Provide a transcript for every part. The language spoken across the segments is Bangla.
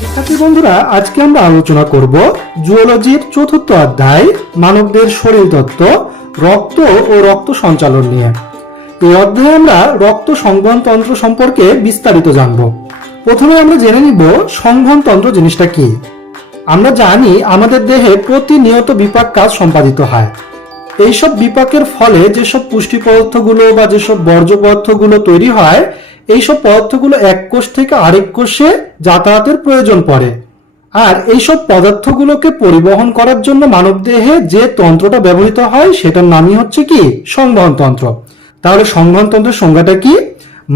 শিক্ষার্থী বন্ধুরা, আজকে আমরা আলোচনা করব জুওলজির চতুর্থ অধ্যায় মানবদের শরীরতত্ত্ব, রক্ত ও রক্ত সঞ্চালন নিয়ে। এই অধ্যায়ে আমরা রক্ত সংবহনতন্ত্র সম্পর্কে বিস্তারিত জানব। প্রথমে আমরা জেনে নিব সংবহনতন্ত্র জিনিসটা কি। আমরা জানি আমাদের দেহে প্রতিনিয়ত বিপাক কাজ সম্পাদিত হয়। এইসব বিপাকের ফলে যেসব পুষ্টি পদার্থগুলো বা যেসব বর্জ্য পদার্থগুলো তৈরি হয়, এইসব পদার্থগুলো এক কোষ থেকে আরেক কোষে যাতায়াতের প্রয়োজন পড়ে। আর এইসব পদার্থগুলোকে পরিবহন করার জন্য মানবদেহে যে তন্ত্রটা ব্যবহৃত হয় সেটার নামই হচ্ছে কি সংবহন তন্ত্র। তাহলে সংবহন তন্ত্রের সংজ্ঞাটা কি?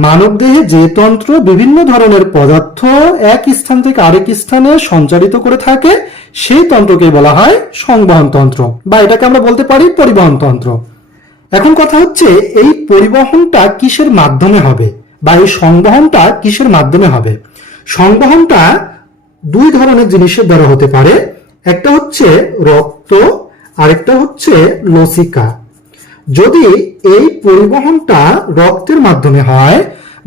মানবদেহে যে তন্ত্র বিভিন্ন ধরনের পদার্থ এক স্থান থেকে আরেক স্থানে সঞ্চারিত করে থাকে সেই তন্ত্রকে বলা হয় সংবহন তন্ত্র, বা এটাকে আমরা বলতে পারি পরিবহন তন্ত্র। এখন কথা হচ্ছে, এই পরিবহনটা কিসের মাধ্যমে হবে বা এই সংবহনটা কিসের মাধ্যমে হবে? সংবহনটা দুই ধরনের জিনিসের দ্বারা হতে পারে। একটা হচ্ছে রক্ত, আরেকটা হচ্ছে লসিকা। যদি এই পরিবহনটা রক্তের মাধ্যমে হয়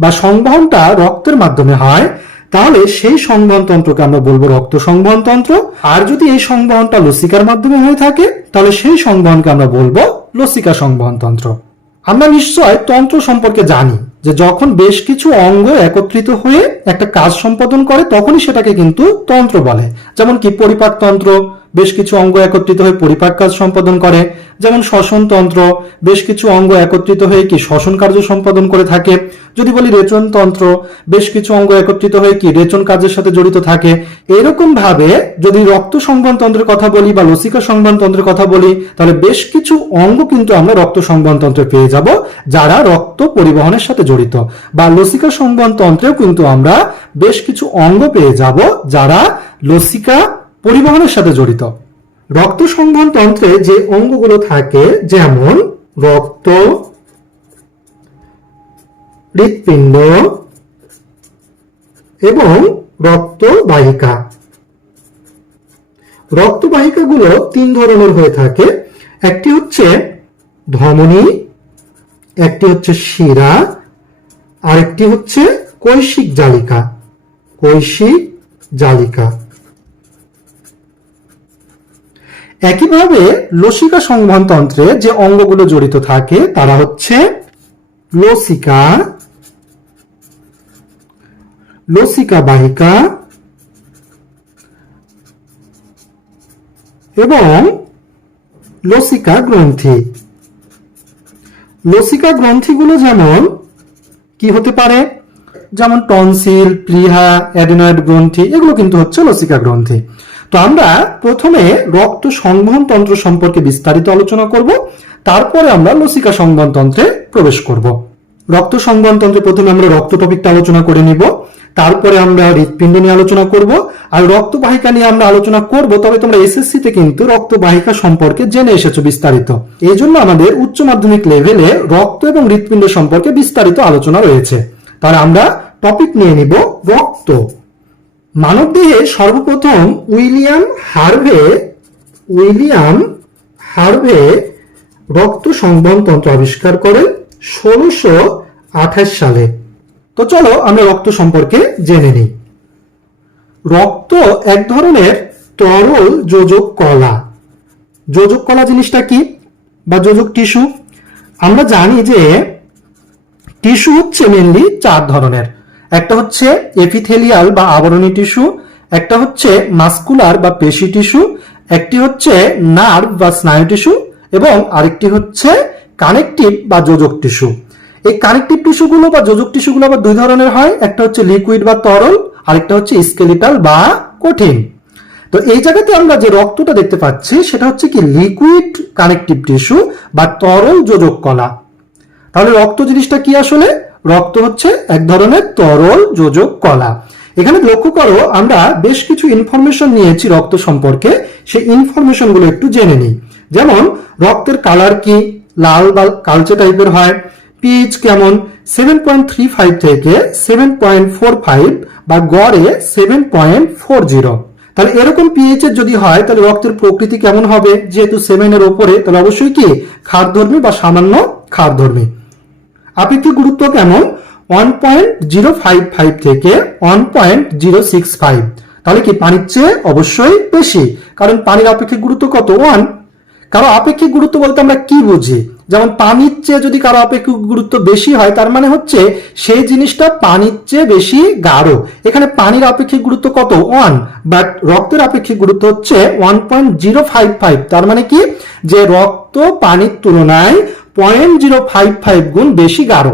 বা সংবহনটা রক্তের মাধ্যমে হয়, তাহলে সেই সংবহন তন্ত্রকে আমরা বলবো রক্ত সংবহন তন্ত্র। আর যদি এই সংবহনটা লসিকার মাধ্যমে হয়ে থাকে, তাহলে সেই সংবহনকে আমরা বলবো লসিকা সংবহন তন্ত্র। আমরা নিশ্চয় তন্ত্র সম্পর্কে জানি যে যখন বেশ কিছু অঙ্গ একত্রিত হয়ে একটা কাজ সম্পাদন করে তখনই সেটাকে কিন্তু তন্ত্র বলে। যেমন কি পরিপাক তন্ত্র, বেশ কিছু অঙ্গ একত্রিত হয়ে পরিপাক কাজ সম্পাদন করে। যেমন শ্বসন তন্ত্র, বেশ কিছু অঙ্গ একত্রিত হয়ে কি শ্বসন কার্য সম্পাদন করে থাকে। যদি বলি রেচন তন্ত্র, বেশ কিছু অঙ্গ একত্রিত হয়ে কি রেচন কাজের সাথে জড়িত থাকে। এরকম ভাবে যদি রক্ত সংবহন তন্ত্রের কথা বলি বা লসিকা সংবহন তন্ত্রের কথা বলি, তাহলে বেশ কিছু অঙ্গ কিন্তু আমরা রক্ত সংবহন তন্ত্রে পেয়ে যাব যারা রক্ত পরিবহনের সাথে জড়িত, বা লসিকা সংবহন তন্ত্রেও কিন্তু আমরা বেশ কিছু অঙ্গ পেয়ে যাব যারা লসিকা পরিবহনের সাথে জড়িত। রক্ত সংবহন তন্ত্রে যে অঙ্গগুলো থাকে, যেমন রক্ত, হৃৎপিণ্ড এবং রক্তবাহিকা। রক্তবাহিকাগুলো তিন ধরনের হয়ে থাকে। একটি হচ্ছে ধমনী, একটি হচ্ছে শিরা, আরেকটি হচ্ছে কৈশিক জালিকা। কৈশিক জালিকা। একইভাবে লসিকা সংবহন তন্ত্রে যে অঙ্গগুলো জড়িত থাকে তারা হচ্ছে লসিকা, লসিকা বাহিকা এবং লসিকা গ্রন্থি। লসিকা গ্রন্থিগুলো যেমন কি হতে পারে? যেমন টনসিল, প্লিহা, অ্যাডেনয়েড গ্রন্থি, এগুলো কিন্তু হচ্ছে লসিকা গ্রন্থি। তো আমরা প্রথমে রক্ত সংবহন তন্ত্র সম্পর্কে বিস্তারিত আলোচনা করব, তারপরে আমরা লসিকা সংবহন তন্ত্রে প্রবেশ করব। রক্ত সংবহন তন্ত্রে প্রথমে আমরা রক্ত টপিকটা আলোচনা করে নিব, তারপরে আমরা হৃৎপিণ্ড নিয়ে আলোচনা করব, আর রক্তবাহিকা নিয়ে আমরা আলোচনা করব। তবে তোমরা এসএসসি তে কিন্তু রক্তবাহিকা সম্পর্কে জেনে এসেছো বিস্তারিত, এই জন্য আমাদের উচ্চ মাধ্যমিক লেভেলে রক্ত এবং হৃৎপিণ্ড সম্পর্কে বিস্তারিত আলোচনা রয়েছে। তাহলে আমরা টপিক নিয়ে নিব রক্ত। মানবদেহে সর্বপ্রথম উইলিয়াম হার্ভে রক্ত সংবহন তন্ত্র আবিষ্কার করেন 1628 সালে। তো চলো আমরা রক্ত সম্পর্কে জেনে নিই। রক্ত এক ধরনের তরল যোজক কলা। যোজক কলা জিনিসটা কি, বা যোজক টিস্যু? আমরা জানি যে টিস্যু হচ্ছে মেনলি চার ধরনের। একটা হচ্ছে এপিথেলিয়াল বা আবরণী টিস্যু, একটা হচ্ছে মাসকুলার বা পেশি টিস্যু, একটি হচ্ছে নার্ভ বা স্নায়ু টিস্যু, এবং আরেকটি হচ্ছে কানেকটিভ বা যোজক টিস্যু। এই কানেকটিভ টিস্যুগুলো বা যোজক টিস্যুগুলো আবার দুই ধরনের হয়, একটা হচ্ছে লিকুইড বা তরল, আরেকটা হচ্ছে স্কেলিটাল বা কঠিন। তো এই জায়গাতে আমরা যে রক্তটা দেখতে পাচ্ছি সেটা হচ্ছে কি লিকুইড কানেকটিভ টিস্যু বা তরল যোজক কলা। তাহলে রক্ত জিনিসটা কি আসলে? রক্ত হচ্ছে এক ধরনের তরল যোজক কলা। এখানে লক্ষ্য করো, আমরা বেশ কিছু ইনফরমেশন নিয়েছি রক্ত সম্পর্কে, সেই ইনফরমেশন গুলো একটু জেনে নিই। যেমন রক্তের কালার কি, লাল বা কালচে টাইপের হয়। পিএইচ কেমন? 7.35 থেকে 7.45 বা গড়ে 7.40। তাহলে এরকম পিএইচ এর যদি হয় তাহলে রক্তের প্রকৃতি কেমন হবে? যেহেতু 7 এর উপরে, তাহলে অবশ্যই কি ক্ষারধর্মী বা সামান্য ক্ষারধর্মী। আপেক্ষিক গুরুত্ব কেমন? 1.055 থেকে 1.065। তাহলে কি পানির চেয়ে অবশ্যই বেশি, কারণ পানির আপেক্ষিক গুরুত্ব কত? 1। কারো আপেক্ষিক গুরুত্ব বলতে আমরা কি বুঝি? যেমন পানির চেয়ে যদি কারো আপেক্ষিক গুরুত্ব বেশি হয় তার মানে হচ্ছে সেই জিনিসটা পানির চেয়ে বেশি গাঢ়। এখানে পানির আপেক্ষিক গুরুত্ব কত? 1, বাট রক্তের আপেক্ষিক গুরুত্ব হচ্ছে 1.055। তার মানে কি যে রক্ত পানির তুলনায় 0.055 গুণ বেশি গাঢ়।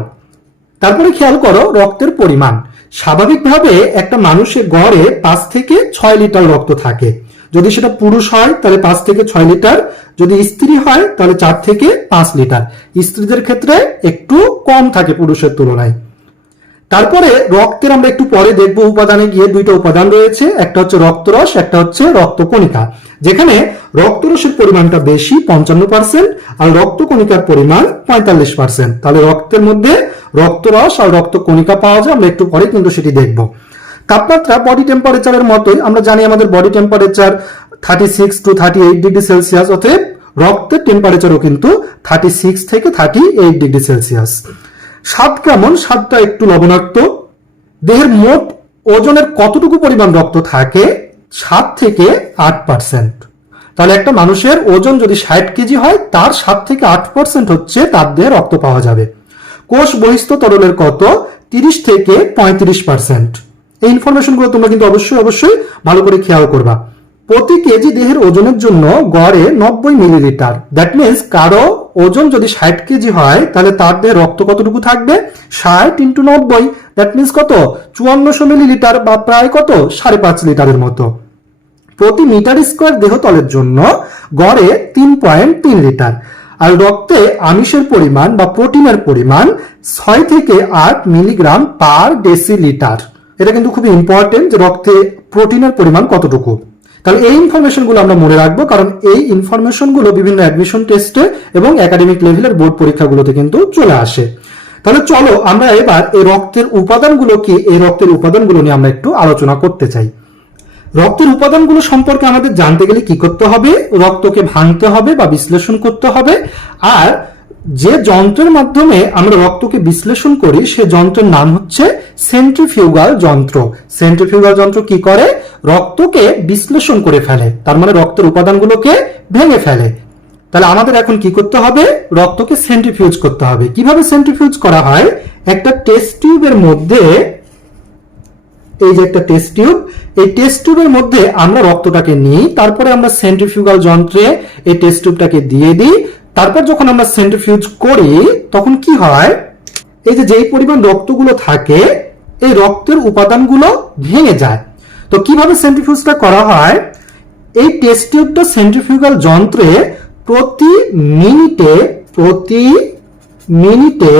তারপরে খেয়াল করো রক্তের পরিমাণ। স্বাভাবিকভাবে একটা মানুষের গড়ে 5 থেকে 6 লিটার রক্ত থাকে। যদি সেটা পুরুষ হয় তাহলে 5 থেকে 6 লিটার, যদি স্ত্রী হয় তাহলে 4 থেকে 5 লিটার। স্ত্রীদের ক্ষেত্রে একটু কম থাকে পুরুষের তুলনায়। তারপরে রক্তের আমরা একটু পরে দেখব উপাদানে গিয়ে দুইটা উপাদান রয়েছে, একটা হচ্ছে রক্তরস, একটা হচ্ছে রক্তকণিকা। যেখানে রক্তরসের পরিমাণটা বেশি 55% আর রক্তকণিকার পরিমাণ 45%। তাহলে রক্তের মধ্যে রক্তরস আর রক্তকণিকা পাওয়া যায়, আমরা একটু পরে কিন্তু সেটি দেখব। তাপমাত্রা বডি টেম্পারেচারের মতোই, আমরা জানি আমাদের body temperature 36 to 38 degree Celsius, অতএব রক্তের টেম্পারেচারও কিন্তু 36 থেকে 38 ডিগ্রি সেলসিয়াস। স্বাদ কেমন? স্বাদটা একটু লবণাক্ত। দেহের মোট ওজনের কতটুকু পরিমাণ রক্ত থাকে? 7 থেকে 8%। তাহলে একটা মানুষের ওজন যদি 60 কেজি হয় তার 7 থেকে 8% হচ্ছে তার দেহে রক্ত পাওয়া যাবে। কোষ বহিস্থ তরলের কত? 30 থেকে 35%। এই ইনফরমেশনগুলো তোমরা কিন্তু অবশ্যই ভালো করে খেয়াল করবা। প্রতি কেজি দেহের ওজনের জন্য গড়ে 90 মিলিলিটার। দ্যাট মিনস কারো ওজন যদি 60 কেজি হয় তাহলে তার দেহে রক্ত কতটুকু থাকবে? 60 × 90, দ্যাট মিনস কত? 5400 মিলিলিটার, বা প্রায় কত? 5.5 লিটারের মতো। প্রতি মিটার স্কোয়ার দেহতলের জন্য গড়ে 3.3 লিটার। আর রক্তে আমিষের পরিমাণ বা প্রোটিনের পরিমাণ 6 থেকে 8 মিলিগ্রাম পার ডেসিলিটার। এটা কিন্তু খুবই ইম্পর্টেন্ট যে রক্তে প্রোটিনের পরিমাণ কতটুকু। তাহলে এই ইনফরমেশনগুলো আমরা মনে রাখবো, কারণ এই ইনফরমেশনগুলো বিভিন্ন অ্যাডমিশন টেস্টে এবং একাডেমিক লেভেলের বোর্ড পরীক্ষাগুলোতে কিন্তু চলে আসে। তাহলে চলো আমরা এবার এই রক্তের উপাদানগুলো কি, এই রক্তের উপাদানগুলো নিয়ে আমরা একটু আলোচনা করতে চাই। রক্তের উপাদানগুলো সম্পর্কে আমাদের জানতে গেলে কি করতে হবে? রক্তকে ভাঙতে হবে বা বিশ্লেষণ করতে হবে। আর যে যন্ত্রের মাধ্যমে আমরা রক্তকে বিশ্লেষণ করি সে যন্ত্রের নাম হচ্ছে সেন্ট্রিফিউগাল যন্ত্র। সেন্ট্রিফিউগাল যন্ত্র কি করে? রক্তকে বিশ্লেষণ করে ফেলে, তার মানে রক্তের উপাদানগুলোকে ভেঙে ফেলে। তাহলে আমাদের এখন কি করতে হবে? রক্তকে সেন্ট্রিফিউজ করতে হবে। কিভাবে সেন্ট্রিফিউজ করা হয়? একটা টেস্ট টিউবের মধ্যে, এই যে একটা টেস্ট টিউব, এই টেস্ট টিউবের মধ্যে আমরা রক্তটাকে নিই, তারপরে আমরা সেন্ট্রিফিউগাল যন্ত্রে এই টেস্ট টিউবটাকে দিয়ে দিই। তারপর যখন আমরা সেন্ট্রিফিউজ করি তখন কি হয়? এই যে যেই পরিমাণ রক্তগুলো থাকে এই রক্তের উপাদানগুলো ভেঙে যায়। তো কিভাবে সেন্ট্রিফিউজটা করা হয়? এই টেস্ট টিউবটা সেন্ট্রিফিউগাল যন্ত্রে প্রতি মিনিটে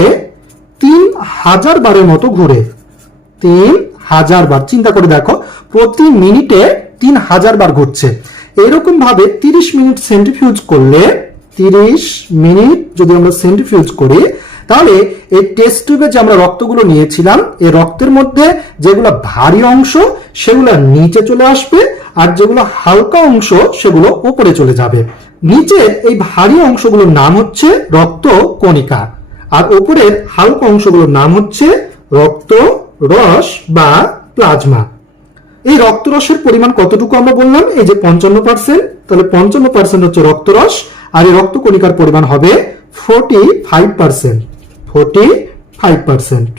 3000 বারের মতো ঘুরে। 3000 বার, চিন্তা করে দেখো, প্রতি মিনিটে 3000 বার ঘুরছে। এরকম ভাবে 30 মিনিট সেন্ট্রিফিউজ করলে, 30 মিনিট যদি আমরা সেন্ট্রিফিউজ করি তাহলে এই টেস্ট টিউবে যে আমরা রক্তগুলো নিয়েছিলাম এই রক্তের মধ্যে যেগুলো ভারী অংশ সেগুলো নিচে চলে আসবে, আর যেগুলো হালকা অংশ সেগুলো উপরে চলে যাবে। নিচের এই ভারী অংশগুলোর নাম হচ্ছে রক্তকণিকা, আর উপরের হালকা অংশগুলোর নাম হচ্ছে রক্তরস বা প্লাজমা। এই রক্তরসের পরিমাণ কতটুকু আমরা বললাম? এই যে 55%, তাহলে 55% হচ্ছে রক্তরস, আর এই রক্তকণিকার পরিমাণ হবে 45%।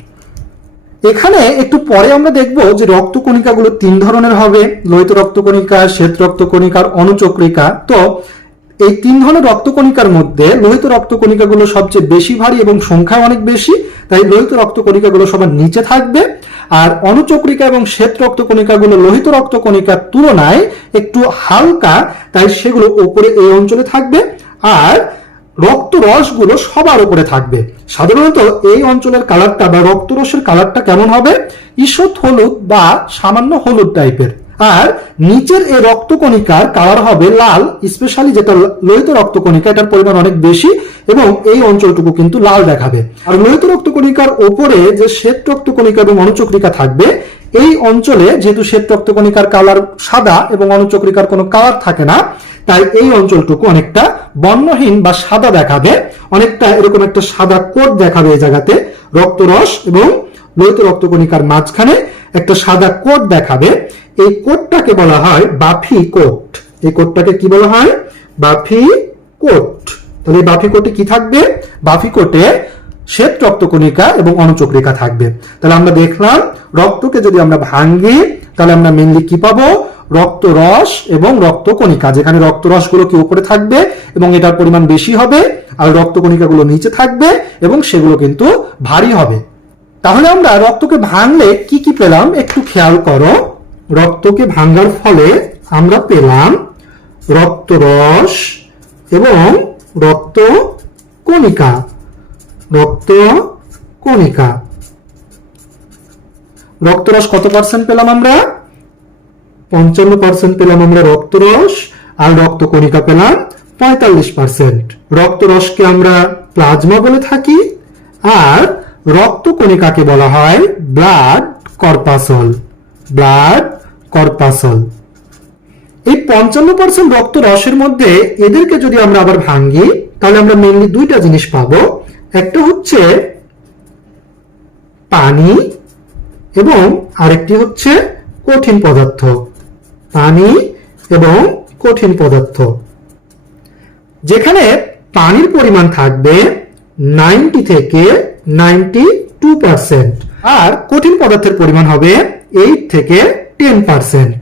এখানে একটু পরে আমরা দেখব যে রক্তকণিকাগুলো 3 ধরনের হবে: লোহিত রক্তকণিকা, শ্বেত রক্তকণিকা, অনুচক্রিকা। তো এই 3 ধরনের রক্তকণিকার মধ্যে লোহিত রক্তকণিকাগুলো সবচেয়ে বেশি ভারী এবং সংখ্যায় অনেক বেশি, তাই লোহিত রক্তকণিকাগুলো সবার নিচে থাকবে। আর অনুচক্রিকা এবং শ্বেত রক্তকণিকাগুলো লোহিত রক্তকণিকার তুলনায় একটু হালকা, তাই সেগুলো উপরে এই অঞ্চলে থাকবে। আর রক্তরসগুলো সবার উপরে থাকবে। সাধারণত এই অঞ্চলের কালারটা বা রক্তরসের কালারটা কেমন হবে? ঈষৎ হলুদ বা সামান্য হলুদ টাইপের। আর নিচের এই রক্তকণিকার কালার হবে লাল, স্পেশালি যেটা লোহিত রক্তকণিকা, এটার পরিমাণ অনেক বেশি এবং এই অঞ্চলটুকু কিন্তু লাল দেখাবে। আর লোহিত রক্তকণিকার উপরে যে শ্বেত রক্তকণিকা এবং অনুচক্রিকা থাকবে, এই অঞ্চলে যেহেতু শ্বেত রক্তকণিকার কালার সাদা এবং অনুচক্রিকার কোনো কালার থাকে না, তাই এই অঞ্চলটুকু অনেকটা বর্ণহীন বা সাদা দেখাবে, অনেকটা এরকম একটা সাদা কোট দেখাবে এই জায়গাতে রক্তরস এবং লোহিত রক্তকণিকার মাঝখানে একটা সাদা কোট দেখাবে, এই কোটটাকে বলা হয় বাফি কোট। এই কোটটাকে কি বলা হয়? বাফি কোট। তাহলে এই বাফি কোটে কি থাকবে? বাফি কোটে শ্বেত রক্তকণিকা এবং অনুচক্রিকা থাকবে। তাহলে আমরা দেখলাম রক্তকে যদি আমরা ভাঙি তাহলে আমরা মেইনলি কি পাবো? রক্তরস এবং রক্তকণিকা, যেখানে রক্তরসগুলো কি উপরে থাকবে এবং এটার পরিমাণ বেশি হবে, আর রক্তকণিকাগুলো নিচে থাকবে এবং সেগুলো কিন্তু ভারী হবে। তাহলে আমরা রক্তকে ভাঙলে কি কি পেলাম একটু খেয়াল করো। রক্তকে ভাঙার ফলে আমরা পেলাম রক্তরস এবং রক্তকণিকা। রক্তকণিকা, রক্তরস কত পার্সেন্ট পেলাম আমরা? 55% পেলাম আমরা রক্তরস, আর রক্তকণিকা পেলাম 45%। রক্তরসকে আমরা প্লাজমা বলে থাকি, আর রক্তকণিকাকে বলা হয় ব্লাড কর্পাসল। Blood corpuscle. এই 55% রক্তরসের মধ্যে এদেরকে যদি আমরা আবার ভাঙি তাহলে আমরা মেইনলি দুইটা জিনিস পাবো। একটা হচ্ছে পানি এবং আরেকটি হচ্ছে কঠিন পদার্থ। পানি এবং কঠিন পদার্থ। যেখানে পানির পরিমাণ থাকবে 90 থেকে 92%, আর কঠিন পদার্থের পরিমাণ হবে 8 থেকে 10%।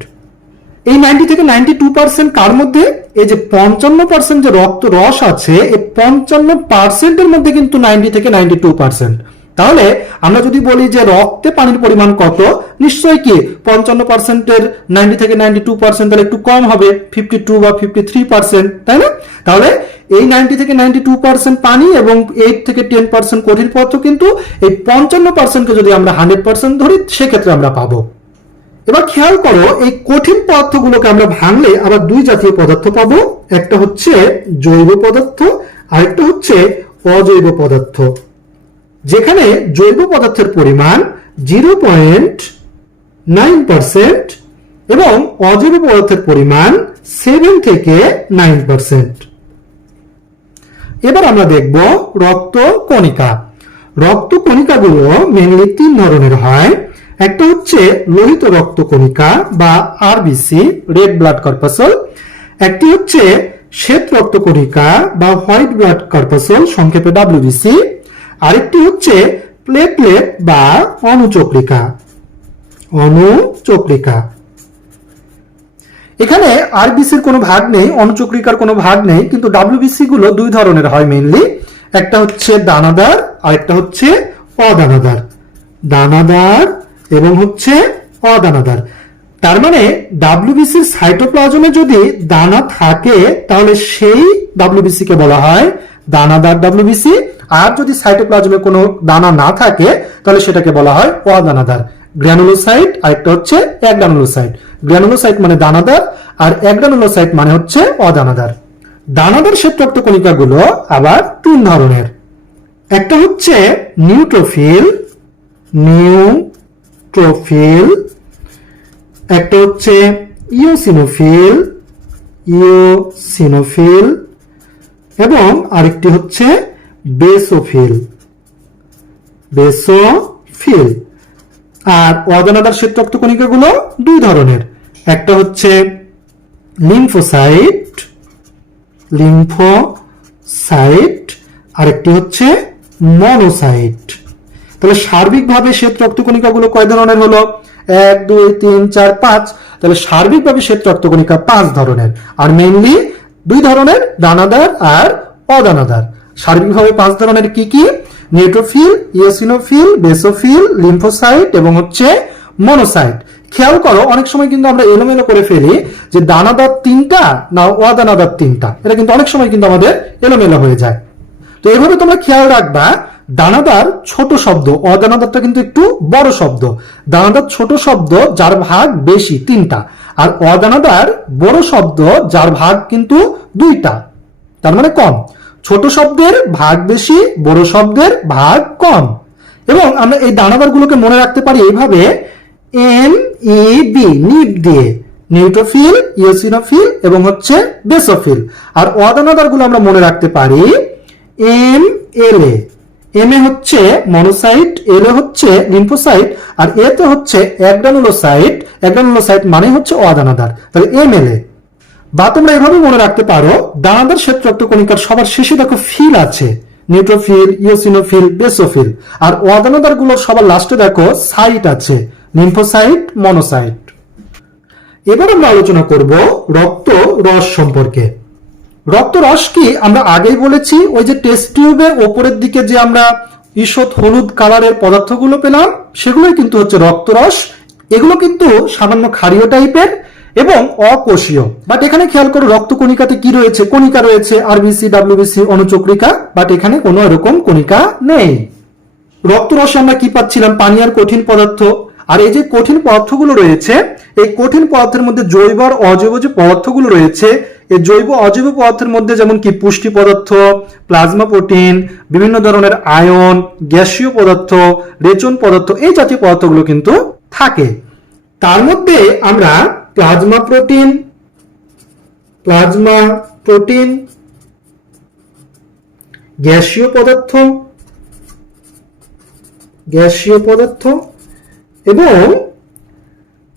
এই 90 থেকে 92% কার মধ্যে? এই যে 55% যে রক্ত রস আছে, এই 55% এর মধ্যে কিন্তু 90 থেকে 92%। তাহলে আমরা যদি বলি যে রক্তে পানির পরিমাণ কত, নিশ্চয়ই কি 55% এর 90 থেকে 92% তাহলে একটু কম হবে, 52 বা 53%, তাই না? তাহলে এই 90 থেকে 92% পানি এবং 8 থেকে 10% কঠিন পদার্থ, কিন্তু এই 55% কে যদি আমরা 100% ধরি সেক্ষেত্রে আমরা পাবো। এবার খেয়াল করো, এই কঠিন পদার্থগুলোকে আমরা ভাঙলে আবার দুই জাতীয় পদার্থ পাবো। একটা হচ্ছে জৈব পদার্থ, আরেকটা হচ্ছে অজৈব পদার্থ। যেখানে জৈব পদার্থের পরিমাণ 0.9% এবং অজৈব পদার্থের পরিমাণ 7 থেকে 9%। এবার আমরা দেখব রক্তকণিকা। রক্তকণিকাগুলো মেইনলি তিন ধরনের হয়। একটা হচ্ছে লোহিত রক্তকণিকা বা আরবিসি, রেড ব্লাড কর্পাসল। একটি হচ্ছে শ্বেত রক্তকণিকা বা হোয়াইট ব্লাড কর্পাসল, সংক্ষেপে ডব্লিউবিসি। আরেকটি হচ্ছে প্লেটলেট বা অনুচক্রিকা। অনুচক্রিকা। এখানে আরবিসির কোনো ভাগ নেই, অনুচক্রিকার কোনো ভাগ নেই, কিন্তু ডব্লিউবিসি গুলো দুই ধরনের হয় মেইনলি। একটা হচ্ছে দানাদার, আরেকটা হচ্ছে অদানাদার। দানাদার এবং হচ্ছে অদানাদার। তার মানে ডব্লিউবিসির সাইটোপ্লাজমে যদি দানা থাকে তাহলে সেই ডব্লিউবিসি কে বলা হয় দানাদার ডব্লিউবিসি, আর যদি সাইটোপ্লাজমে কোনো দানা না থাকে তাহলে সেটাকে বলা হয় অদানাদার। গ্র্যানুলোসাইট, আরেকটা হচ্ছে অ্যাগ্রানুলোসাইট। গ্র্যানুলোসাইট মানে দানাদার, আর অ্যাগ্রানুলোসাইট মানে হচ্ছে অদানাদার। দানাদার শ্বেত রক্তকণিকাগুলো আবার তিন ধরনের। একটা হচ্ছে নিউট্রোফিল, নিউট্রোফিল। একটা হচ্ছে ইওসিনোফিল, ইওসিনোফিল। এবং আরেকটি হচ্ছে বেসোফিল, বেসোফিল। আর অদানাদার শ্বেত রক্তকণিকাগুলো দুই ধরনের। একটা হচ্ছে লিম্ফোসাইট, লিম্ফোসাইট। আরেকটি হচ্ছে মনোসাইট। তাহলে সার্বিকভাবে শ্বেত রক্তকণিকাগুলো কয় ধরনের হলো? 1, 2, 3, 4, 5। তাহলে সার্বিকভাবে শ্বেত রক্তকণিকা 5 ধরনের, আর মেইনলি দুই ধরনের, দানাদার আর অদানাদার। সার্বিকভাবে 5 ধরনের কি কি? নিউট্রোফিল, ইওসিনোফিল, বেসোফিল, লিম্ফোসাইট এবং হচ্ছে মনোসাইট। খেয়াল করো, অনেক সময় কিন্তু আমরা এলোমেলো করে ফেলি যে দানাদার 3টা না অদানাদার 3টা, এটা কিন্তু অনেক সময় কিন্তু আমাদের এলোমেলো হয়ে যায়। তো এভাবে তোমরা খেয়াল রাখবা, দানাদার ছোট শব্দ, অদানাদারটা কিন্তু একটু বড় শব্দ। দানাদার ছোট শব্দ যার ভাগ বেশি 3টা, আর অদানাদার বড় শব্দ যার ভাগ কিন্তু 2টা, তার মানে কম। ছোট শব্দের ভাগ বেশি, বড় শব্দের ভাগ কম। এবং আমরা এই দানাদারগুলোকে মনে রাখতে পারি এইভাবে, NEB, নিব দিয়ে, নিউট্রোফিল, ইওসিনোফিল এবং হচ্ছে বেসোফিল। আর অদানাদারগুলো আমরা মনে রাখতে পারি MLA, এম এ হচ্ছে মনোসাইট, এল এ হচ্ছে লিম্ফোসাইট, আর এতে হচ্ছে অ্যাগ্রানুলোসাইট। অ্যাগ্রানুলোসাইট মানে হচ্ছে অদানাদার, তাহলে এমএলএ। বা তোমরা এভাবে মনে রাখতে পারো, দানাদার শ্বেত রক্তকণিকার সবার শেষে দেখো ফিল আছে, নিউট্রোফিল, ইওসিনোফিল, বেসোফিল। আর অদানাদার গুলোর সবার লাস্টে দেখো সাইট আছে, লিম্ফোসাইট, মনোসাইট। এবার আমরা আলোচনা করব রক্ত রস সম্পর্কে। রক্ত রস কি আমরা আগেই বলেছি, ওই যে টেস্ট টিউবে ওপরের দিকে যে আমরা ঈষৎ হলুদ কালারের পদার্থগুলো পেলাম সেগুলোই কিন্তু হচ্ছে রক্ত রস। এগুলো কিন্তু সামান্য ক্ষারীয় টাইপের এবং অকোষীয়। বাট এখানে খেয়াল করো রক্তকণিকাতে কি রয়েছে, কণিকা রয়েছে, আরবিসি, ডাব্লিউবিসি, অনুচক্রিকা, বাট এখানে কোনো এরকম কণিকা নেই। রক্তরসে আমরা কি পাচ্ছিলাম, পানি আর কঠিন পদার্থ। আর এই যে কঠিন পদার্থগুলো রয়েছে, এই কঠিন পদার্থের মধ্যে জৈব আর অজৈব যে পদার্থগুলো রয়েছে, এই জৈব অজৈব পদার্থের মধ্যে যেমন কি পুষ্টি পদার্থ, প্লাজমা প্রোটিন, বিভিন্ন ধরনের আয়ন, গ্যাসীয় পদার্থ, রেচন পদার্থ, এই জাতীয় পদার্থগুলো কিন্তু থাকে। তার মধ্যে আমরা প্লাজমা প্রোটিন, গ্যাসীয় পদার্থ এবং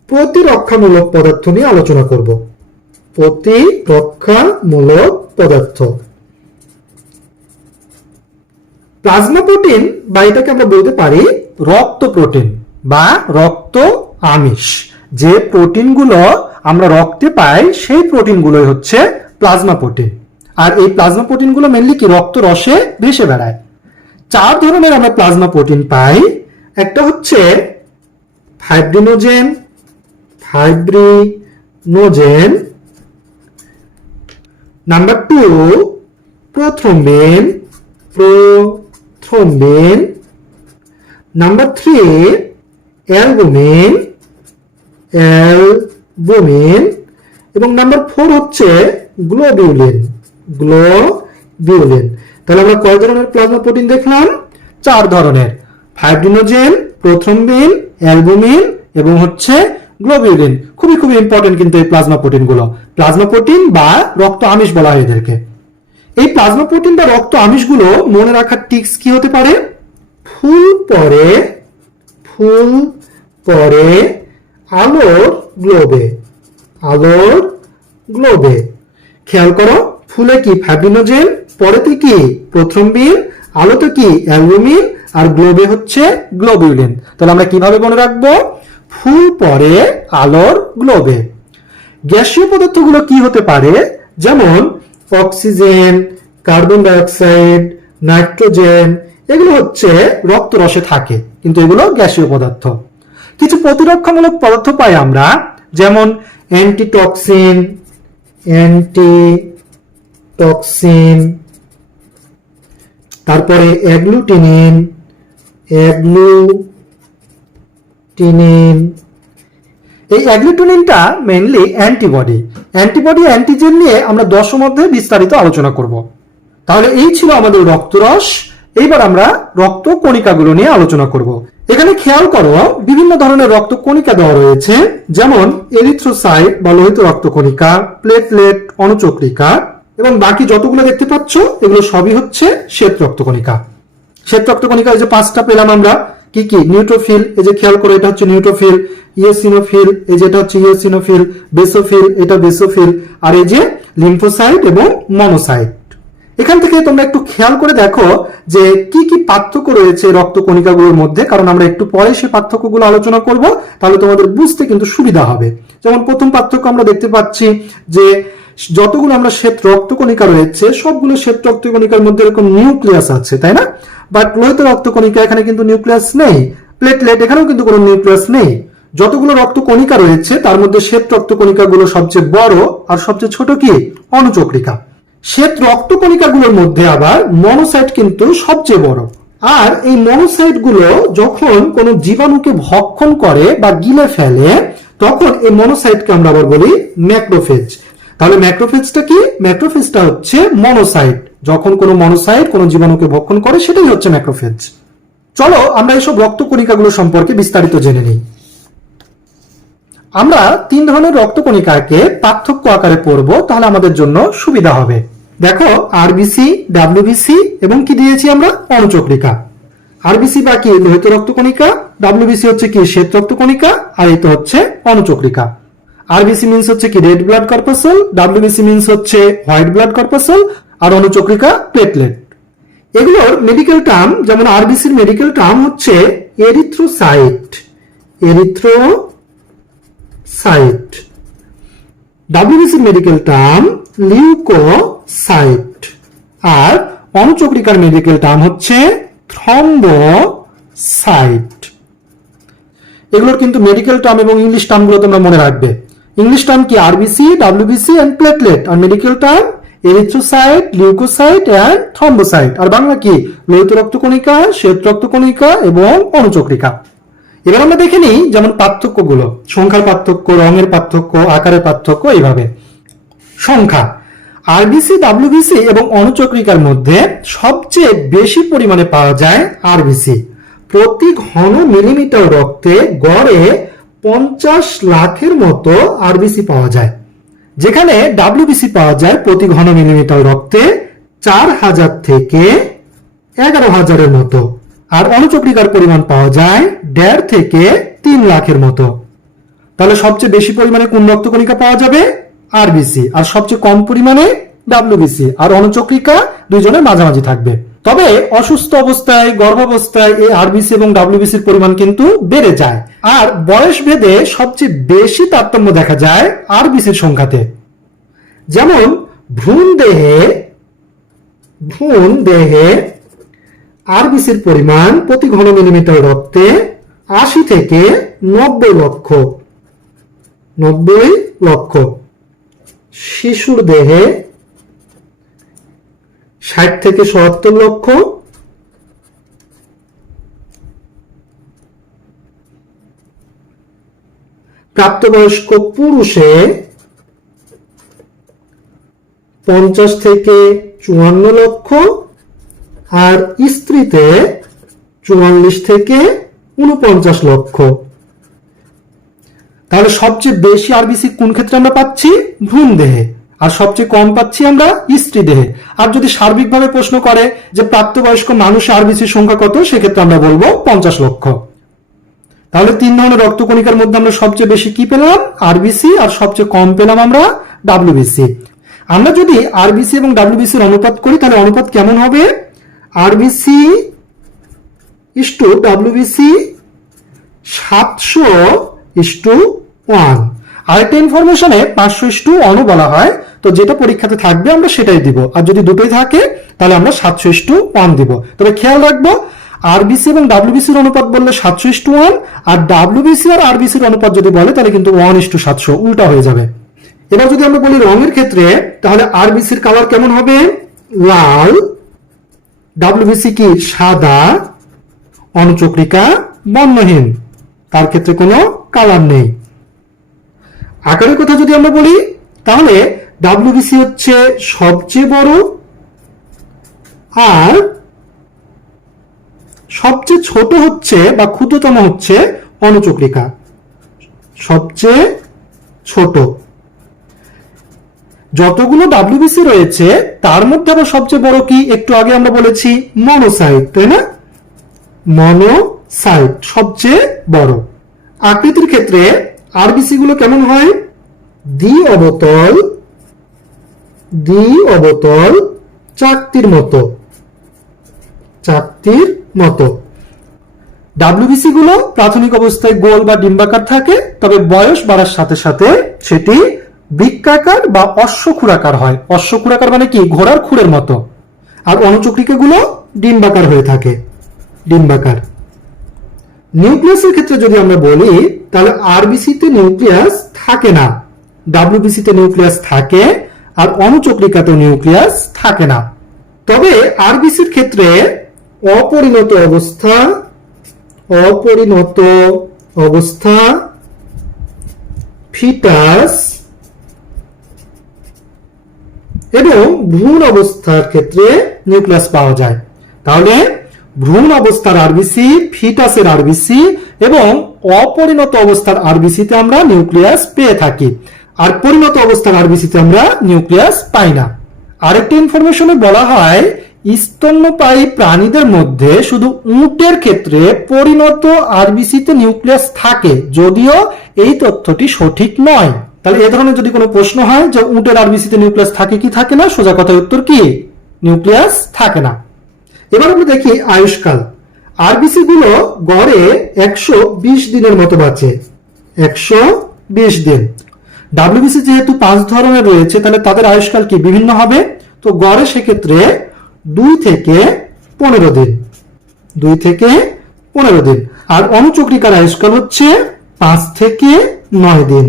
প্রতিরক্ষামূলক পদার্থ নিয়ে আলোচনা করব। প্রতিরক্ষামূলক পদার্থ, প্লাজমা প্রোটিন বা এটাকে আমরা বলতে পারি রক্ত প্রোটিন বা রক্ত আমিষ। যে প্রোটিনগুলো আমরা রক্তে পাই সেই প্রোটিনগুলোই হচ্ছে প্লাজমা প্রোটিন। আর এই প্লাজমা প্রোটিনগুলো মেনলি কি রক্ত রসে ভেসে বেড়ায়। 4 ধরনের আমরা প্লাজমা প্রোটিন পাই। একটা হচ্ছে fibrinogen, number 2 prothrombin, number 3 albumin এবং নাম্বার 4 হচ্ছে গ্লোবিউলিন। তাহলে আমরা কয় ধরনের প্লাজমা প্রোটিন দেখলাম? 4 ধরনের, ফাইব্রিনোজেন, প্রোথ্রম্বিন, অ্যালবুমিন এবং হচ্ছে গ্লোবিউলিন। খুবই ইম্পর্টেন্ট কিন্তু এই প্লাজমা প্রোটিনগুলো। প্লাজমা প্রোটিন বা রক্ত আমিষ বলা হয় এদেরকে। এই প্লাজমা প্রোটিন বা রক্ত আমিষগুলো মনে রাখার টিপস কি হতে পারে? ফুল পরে আলোর গ্লোবে। খেয়াল করো, ফুলে কি ফাইব্রিনোজেন, পরেতে কি প্রোথ্রম্বিন, আলোতে কি অ্যালবুমিন, আর গ্লোবে হচ্ছে গ্লোবিউলিন। তাহলে আমরা কিভাবে মনে রাখবো? ফুল পরে আলোর গ্লোবে। গ্যাসীয় পদার্থগুলো কি হতে পারে? যেমন অক্সিজেন, কার্বন ডাইঅক্সাইড, নাইট্রোজেন, এগুলো হচ্ছে রক্ত রসে থাকে, কিন্তু এগুলো গ্যাসীয় পদার্থ। কিছু প্রতিরক্ষামূলক পদার্থ পাই আমরা, যেমন অ্যান্টিটক্সিন, তারপরে অ্যাগ্লুটিনিন। এই অ্যাগ্লুটিনিনটা মেইনলি অ্যান্টিবডি অ্যান্টিজেন নিয়ে আমরা দশম অধ্যায়ে বিস্তারিত আলোচনা করব। তাহলে এই ছিল আমাদের রক্তরস। এইবার আমরা রক্ত কণিকাগুলো নিয়ে আলোচনা করব। এখানে খেয়াল করো, বিভিন্ন ধরনের রক্ত কণিকা দেওয়া রয়েছে, যেমন এরিথ্রোসাইট বা লোহিত রক্ত কণিকা, প্লেটলেট, অনুচক্রিকা এবং বাকি যতগুলো দেখতে পাচ্ছ এগুলো সবই হচ্ছে শ্বেত রক্ত কণিকা। শ্বেত রক্ত কণিকা এই যে 5টা পেলাম আমরা, কি কি? নিউট্রোফিল, এই যে খেয়াল করো এটা হচ্ছে নিউট্রোফিল, ইওসিনোফিল, এই যেটা হচ্ছে ইওসিনোফিল, বেসোফিল, এটা বেসোফিল, আর এই যে লিম্ফোসাইট এবং মনোসাইট। এখান থেকে তোমরা একটু খেয়াল করে দেখো যে কি কি পার্থক্য রয়েছে রক্ত কণিকাগুলোর মধ্যে, কারণ আমরা একটু পরে সেই পার্থক্যগুলো আলোচনা করব, তাহলে তোমাদের বুঝতে কিন্তু সুবিধা হবে। যেমন প্রথম পার্থক্য আমরা দেখতে পাচ্ছি যে যতগুলো আমরা শ্বেত রক্ত কণিকা রয়েছে সবগুলো শ্বেত রক্ত কণিকার মধ্যে এরকম নিউক্লিয়াস আছে, তাই না? বাট লোহিত রক্ত কণিকা এখানে কিন্তু নিউক্লিয়াস নেই, প্লেটলেট এখানেও কিন্তু কোনো নিউক্লিয়াস নেই। যতগুলো রক্ত কণিকা রয়েছে তার মধ্যে শ্বেত রক্ত কণিকাগুলো সবচেয়ে বড় আর সবচেয়ে ছোট কি? অনুচক্রিকা। শ্বেত রক্ত কণিকাগুলোর মধ্যে আবার মনোসাইট কিন্তু সবচেয়ে বড়। আর এই মনোসাইট গুলো যখন কোনো জীবাণুকে ভক্ষণ করে বা গিলে ফেলে তখন এই মনোসাইটকে আমরা আবার বলি ম্যাক্রোফেজ। তাহলে ম্যাক্রোফেজটা কি? ম্যাক্রোফেজটা হচ্ছে মনোসাইট। যখন কোনো মনোসাইট কোনো জীবাণুকে ভক্ষণ করে সেটাই হচ্ছে ম্যাক্রোফেজ। চলো আমরা এইসব রক্ত কণিকাগুলো সম্পর্কে বিস্তারিত জেনে নিই। আমরা 3 ধরনের রক্ত কণিকাকে পার্থক্য আকারে পড়ব, তাহলে আমাদের জন্য সুবিধা হবে। দেখো আরবিসি, ডাব্লিউবিসি এবং কি দিয়েছি আমরা অণুচক্রিকা। আরবিসি বা কি লোহিত রক্তকণিকা, ডাব্লিউবিসি হচ্ছে কি শ্বেত রক্তকণিকা, আর এই তো হচ্ছে অণুচক্রিকা। আরবিসি মিন্স হচ্ছে কি red blood corpuscle, WBC means হচ্ছে হোয়াইট ব্লাড কর্পাসল, আর অণুচক্রিকা প্লেটলেট। এগুলোর মেডিকেল টার্ম, যেমন আরবিসির মেডিকেল টার্ম হচ্ছে এরিথ্রোসাইট, এরিথ্রোসাইট। ডাব্লিউবিসির মেডিকেল টার্ম লিউকোসাইট, আর অণুচক্রিকার মেডিকেল টার্ম হচ্ছে থ্রম্বোসাইট। এগুলোর কিন্তু মেডিকেল টার্ম এবং ইংলিশ টার্মগুলো তোমরা মনে রাখবে। ইংলিশ টার্ম কি আরবিসি, ডাব্লিউবিসি এন্ড প্লেটলেট, আর medical term erythrocyte, leucocyte and thrombocyte. আর বাংলা কি লোহিত রক্তকণিকা, শ্বেত রক্তকণিকা এবং অণুচক্রিকা। এবার আমরা দেখে নিই যেমন পার্থক্যগুলো, সংখ্যার পার্থক্য, রঙের পার্থক্য, আকারের পার্থক্য। এইভাবে সংখ্যা, আরবিসি, ডাব্লিউবিসি এবং অণুচক্রিকার মধ্যে সবচেয়ে বেশি পরিমাণে পাওয়া যায় আরবিসি। প্রতি ঘন মিলিমিটার রক্তে গড়ে 50 লাখের মতো আরবিসি পাওয়া যায়, যেখানে ডাব্লিউবিসি পাওয়া যায় প্রতি ঘন মিলিমিটার রক্তে 4000 থেকে 11000-এর মতো। আর অণুচক্রিকার পরিমাণ পাওয়া যায় 1.5 থেকে 3 লাখের মতো। তাহলে সবচেয়ে বেশি পরিমাণে কোন রক্তকণিকা পাওয়া যাবে? আরবিসি। আর সবচেয়ে কম পরিমাণে ডাব্লিউবিসি। আর অণুচক্রিকা দুইজনের মাঝামাঝি থাকবে। তবে অসুস্থ অবস্থায়, গর্ভাবস্থায় এই আরবিসি এবং ডাব্লিউবিসির পরিমাণ কিন্তু বেড়ে যায়। আর বয়স ভেদে সবচেয়ে বেশি তারতম্য দেখা যায় আরবিসির সংখ্যাতে। যেমন ভ্রূণ দেহে আরবিসির পরিমাণ প্রতি ঘন মিলিমিটার রক্তে 80 থেকে 90 লক্ষ। শিশুর দেহে 60 থেকে 77 লক্ষ। প্রাপ্তবয়স্ক পুরুষে 50 থেকে 54 লক্ষ, আর স্ত্রীতে 44 থেকে 49 লক্ষ। তাহলে সবচেয়ে বেশি আরবিসি কোন ক্ষেত্রে আমরা পাচ্ছি? ভ্রূণ দেহে। আর সবচেয়ে কম পাচ্ছি আমরা স্ত্রী দেহে। আর যদি সার্বিকভাবে প্রশ্ন করে যে প্রাপ্তবয়স্ক মানুষে আরবিসির সংখ্যা কত, সেক্ষেত্রে আমরা বলবো 50 লক্ষ। তাহলে 3 ধরনের রক্তকণিকার মধ্যে আমরা সবচেয়ে বেশি কি পেলাম? আরবিসি। আর সবচেয়ে কম পেলাম আমরা ডাব্লিউবিসি। আমরা যদি আরবিসি এবং ডাব্লিউবিসির অনুপাত করি তাহলে অনুপাত কেমন হবে? RBC is to WBC 700:1। আরেকটা ইনফরমেশনে 500:1 বলা হয়, তো যেটা পরীক্ষাতে থাকবে আমরা সেটাই দিব। আর যদি দুটোই থাকে তাহলে আমরা 700:1 দিব। তবে খেয়াল রাখবো আরবিসি এবং ডাব্লিউবিসির অনুপাত বললে 700:1, আর ডাব্লিউবিসি আর আরবিসির অনুপাত যদি বলে তাহলে কিন্তু 1:700, উল্টা হয়ে যাবে। এবার যদি আমরা বলি রঙের ক্ষেত্রে, তাহলে আরবিসির কালার কেমন হবে? লাল। ডাব্লিউবিসি কি? সাদা। অণুচক্রিকা বর্ণহীন, তার ক্ষেত্রে কোনো কালার নেই। আকারের কথা যদি আমরা বলি তাহলে ডাব্লিউবিসি হচ্ছে সবচেয়ে বড়, আর সবচেয়ে ছোট হচ্ছে বা ক্ষুদ্রতম হচ্ছে অণুচক্রিকা, সবচেয়ে ছোট। যতগুলো ডাব্লিউবিসি রয়েছে তার মধ্যে আবার সবচেয়ে বড় কি? একটু আগে আমরা বলেছি মনোসাইট, তাই না? মনোসাইট সবচেয়ে বড়। আকৃতির ক্ষেত্রে আরবিসি গুলো কেমন হয়? দ্বি অবতল চাকতির মতো। ডাব্লিউবিসি গুলো প্রাথমিক অবস্থায় গোল বা ডিম্বাকার থাকে, তবে বয়স বাড়ার সাথে সাথে সেটি বৃক্কাকার বা অশ্বক্ষুরাকার হয়। অশ্বক্ষুরাকার মানে কি? ঘোড়ার খুরের মতো। আর অণুচক্রিকা গুলো ডিম্বাকার হয়ে থাকে, ডিম্বাকার। নিউক্লিয়াসের ক্ষেত্রে যদি আমরা বলি তাহলে আরবিসিতে নিউক্লিয়াস থাকে না, ডাব্লিউবিসিতে নিউক্লিয়াস থাকে, আর অণুচক্রিকাতে নিউক্লিয়াস থাকে না। তবে আরবিসির ক্ষেত্রে অপরিণত অবস্থা, ফিটাস এবং ভ্রূণ অবস্থার ক্ষেত্রে নিউক্লিয়াস পাওয়া যায়। তাহলে ভ্রূণ অবস্থার আরবিসি, ফিটাসের আরবিসি এবং অপরিণত অবস্থার আরবিসিতে আমরা নিউক্লিয়াস পেয়ে থাকি। আর পরিণত অবস্থার আরবিসিতে আমরা নিউক্লিয়াস পাই না। আরেকটি ইনফরমেশনে বলা হয় স্তন্যপায়ী প্রাণীদের মধ্যে শুধু উটের ক্ষেত্রে পরিণত আরবিসিতে নিউক্লিয়াস থাকে, যদিও এই তথ্যটি সঠিক নয়। তাহলে এ ধরনের যদি কোনো প্রশ্ন হয় যে উটের আরবিসিতে নিউক্লিয়াস থাকে কি থাকে না, সোজা কথার উত্তর কি, নিউক্লিয়াস থাকে না। এবার আমরা দেখি আয়ুষ্কাল। আরবিসি গুলো গড়ে 120 দিনের মতো বাঁচে, 120 দিন। ডাব্লিউবিসি যেহেতু 5 ধরনের রয়েছে, তাহলে তাদের আয়ুষ্কাল কি বিভিন্ন হবে। তো গড়ে সেক্ষেত্রে 2 থেকে 15 দিন, 2 থেকে 15 দিন। আর অনুচক্রিকার আয়ুষ্কাল হচ্ছে 5 থেকে 9 দিন।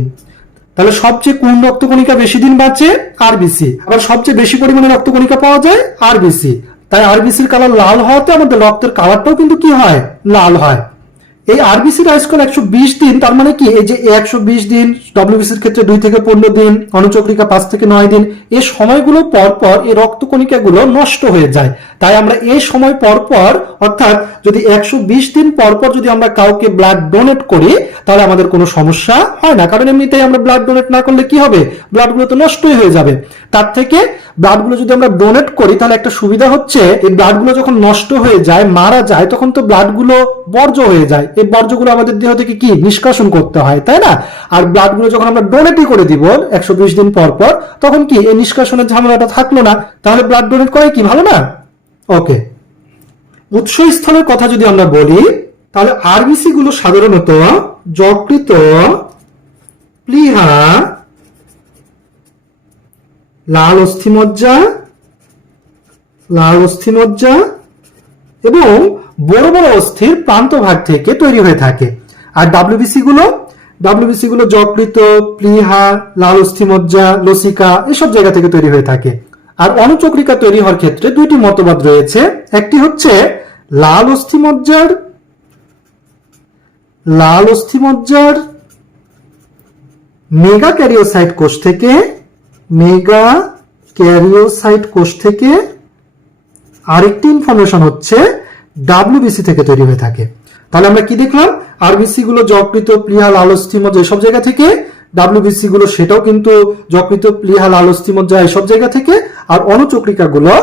তাহলে সবচেয়ে কোন রক্তকণিকা বেশি দিন বাঁচে, আরবিসি। আবার সবচেয়ে বেশি পরিমাণে রক্তকণিকা পাওয়া যায় আরবিসি। তাই আরবিসির কালার লাল হওয়াতে আমাদের রক্তের কালারটাও কিন্তু কি হয়, লাল হয়। এই আরবিসির আয়ুষ্কাল 120 দিন, তার মানে কি এই যে 120 দিন, ডব্লিউবিসির ক্ষেত্রে 2 থেকে 15 দিন, অনুচক্রিকা 5 থেকে 9 দিন, এই সময়গুলো পর পর এই রক্তকণিকাগুলো নষ্ট হয়ে যায়। তাই আমরা এই সময় পর পর, অর্থাৎ যদি 120 দিন পর পর যদি আমরা কাউকে ব্লাড ডোনেট করি, তাহলে আমাদের কোনো সমস্যা হয় না। কারণ এমনিতেই আমরা ব্লাড ডোনেট না করলে কি হবে, ব্লাডগুলো তো নষ্টই হয়ে যাবে। তার থেকে ব্লাডগুলো যদি আমরা ডোনেট করি, তাহলে একটা সুবিধা হচ্ছে এই ব্লাডগুলো যখন নষ্ট হয়ে যায়, মারা যায়, তখন তো ব্লাডগুলো বর্জ্য হয়ে যায়। এই বর্জ্যগুলো আমাদের দেহ থেকে কি নিষ্কাশন করতে হয়, তাই না? আর ব্লাডগুলো যখন আমরা ডোনেটই করে দিব 120 দিন পর পর, তখন কি এই নিষ্কাশনের ঝামেলাটা থাকলো না। তাহলে ব্লাড ডোনেট করাই কি ভালো না? ওকে। উৎসস্থলের কথা যদি আমরা বলি, তাহলে আরবিসি গুলো সাধারণত যকৃত, প্লীহা, লাল অস্থিমজ্জা এবং বড় বড় অস্থির প্রান্তভাগ থেকে তৈরি হয়ে থাকে। আর ডাব্লিউবিসি গুলো যকৃত, প্লীহা, লাল অস্থিমজ্জা, লসিকা এসব জায়গা থেকে তৈরি হয়ে থাকে। আর অনুচক্রিকা তৈরি হওয়ার ক্ষেত্রে 2টি মতবাদ রয়েছে। একটি হচ্ছে লাল অস্থিমজ্জার মেগা ক্যারিওসাইট কোষ থেকে, আরেকটি ইনফরমেশন হচ্ছে ডাব্লিউবিসি থেকে তৈরি হয়ে থাকে। তাহলে আমরা কি দেখলাম, আরবিসি গুলো যকৃত, প্লীহা, লাল অস্থিমজ্জা এসব জায়গা থেকে, ডাব্লিউবিসি গুলো সেটাও কিন্তু যকৃত, প্লীহা, লাল অস্থিমজ্জা এসব জায়গা থেকে, আর অনুচক্রিকা গুলো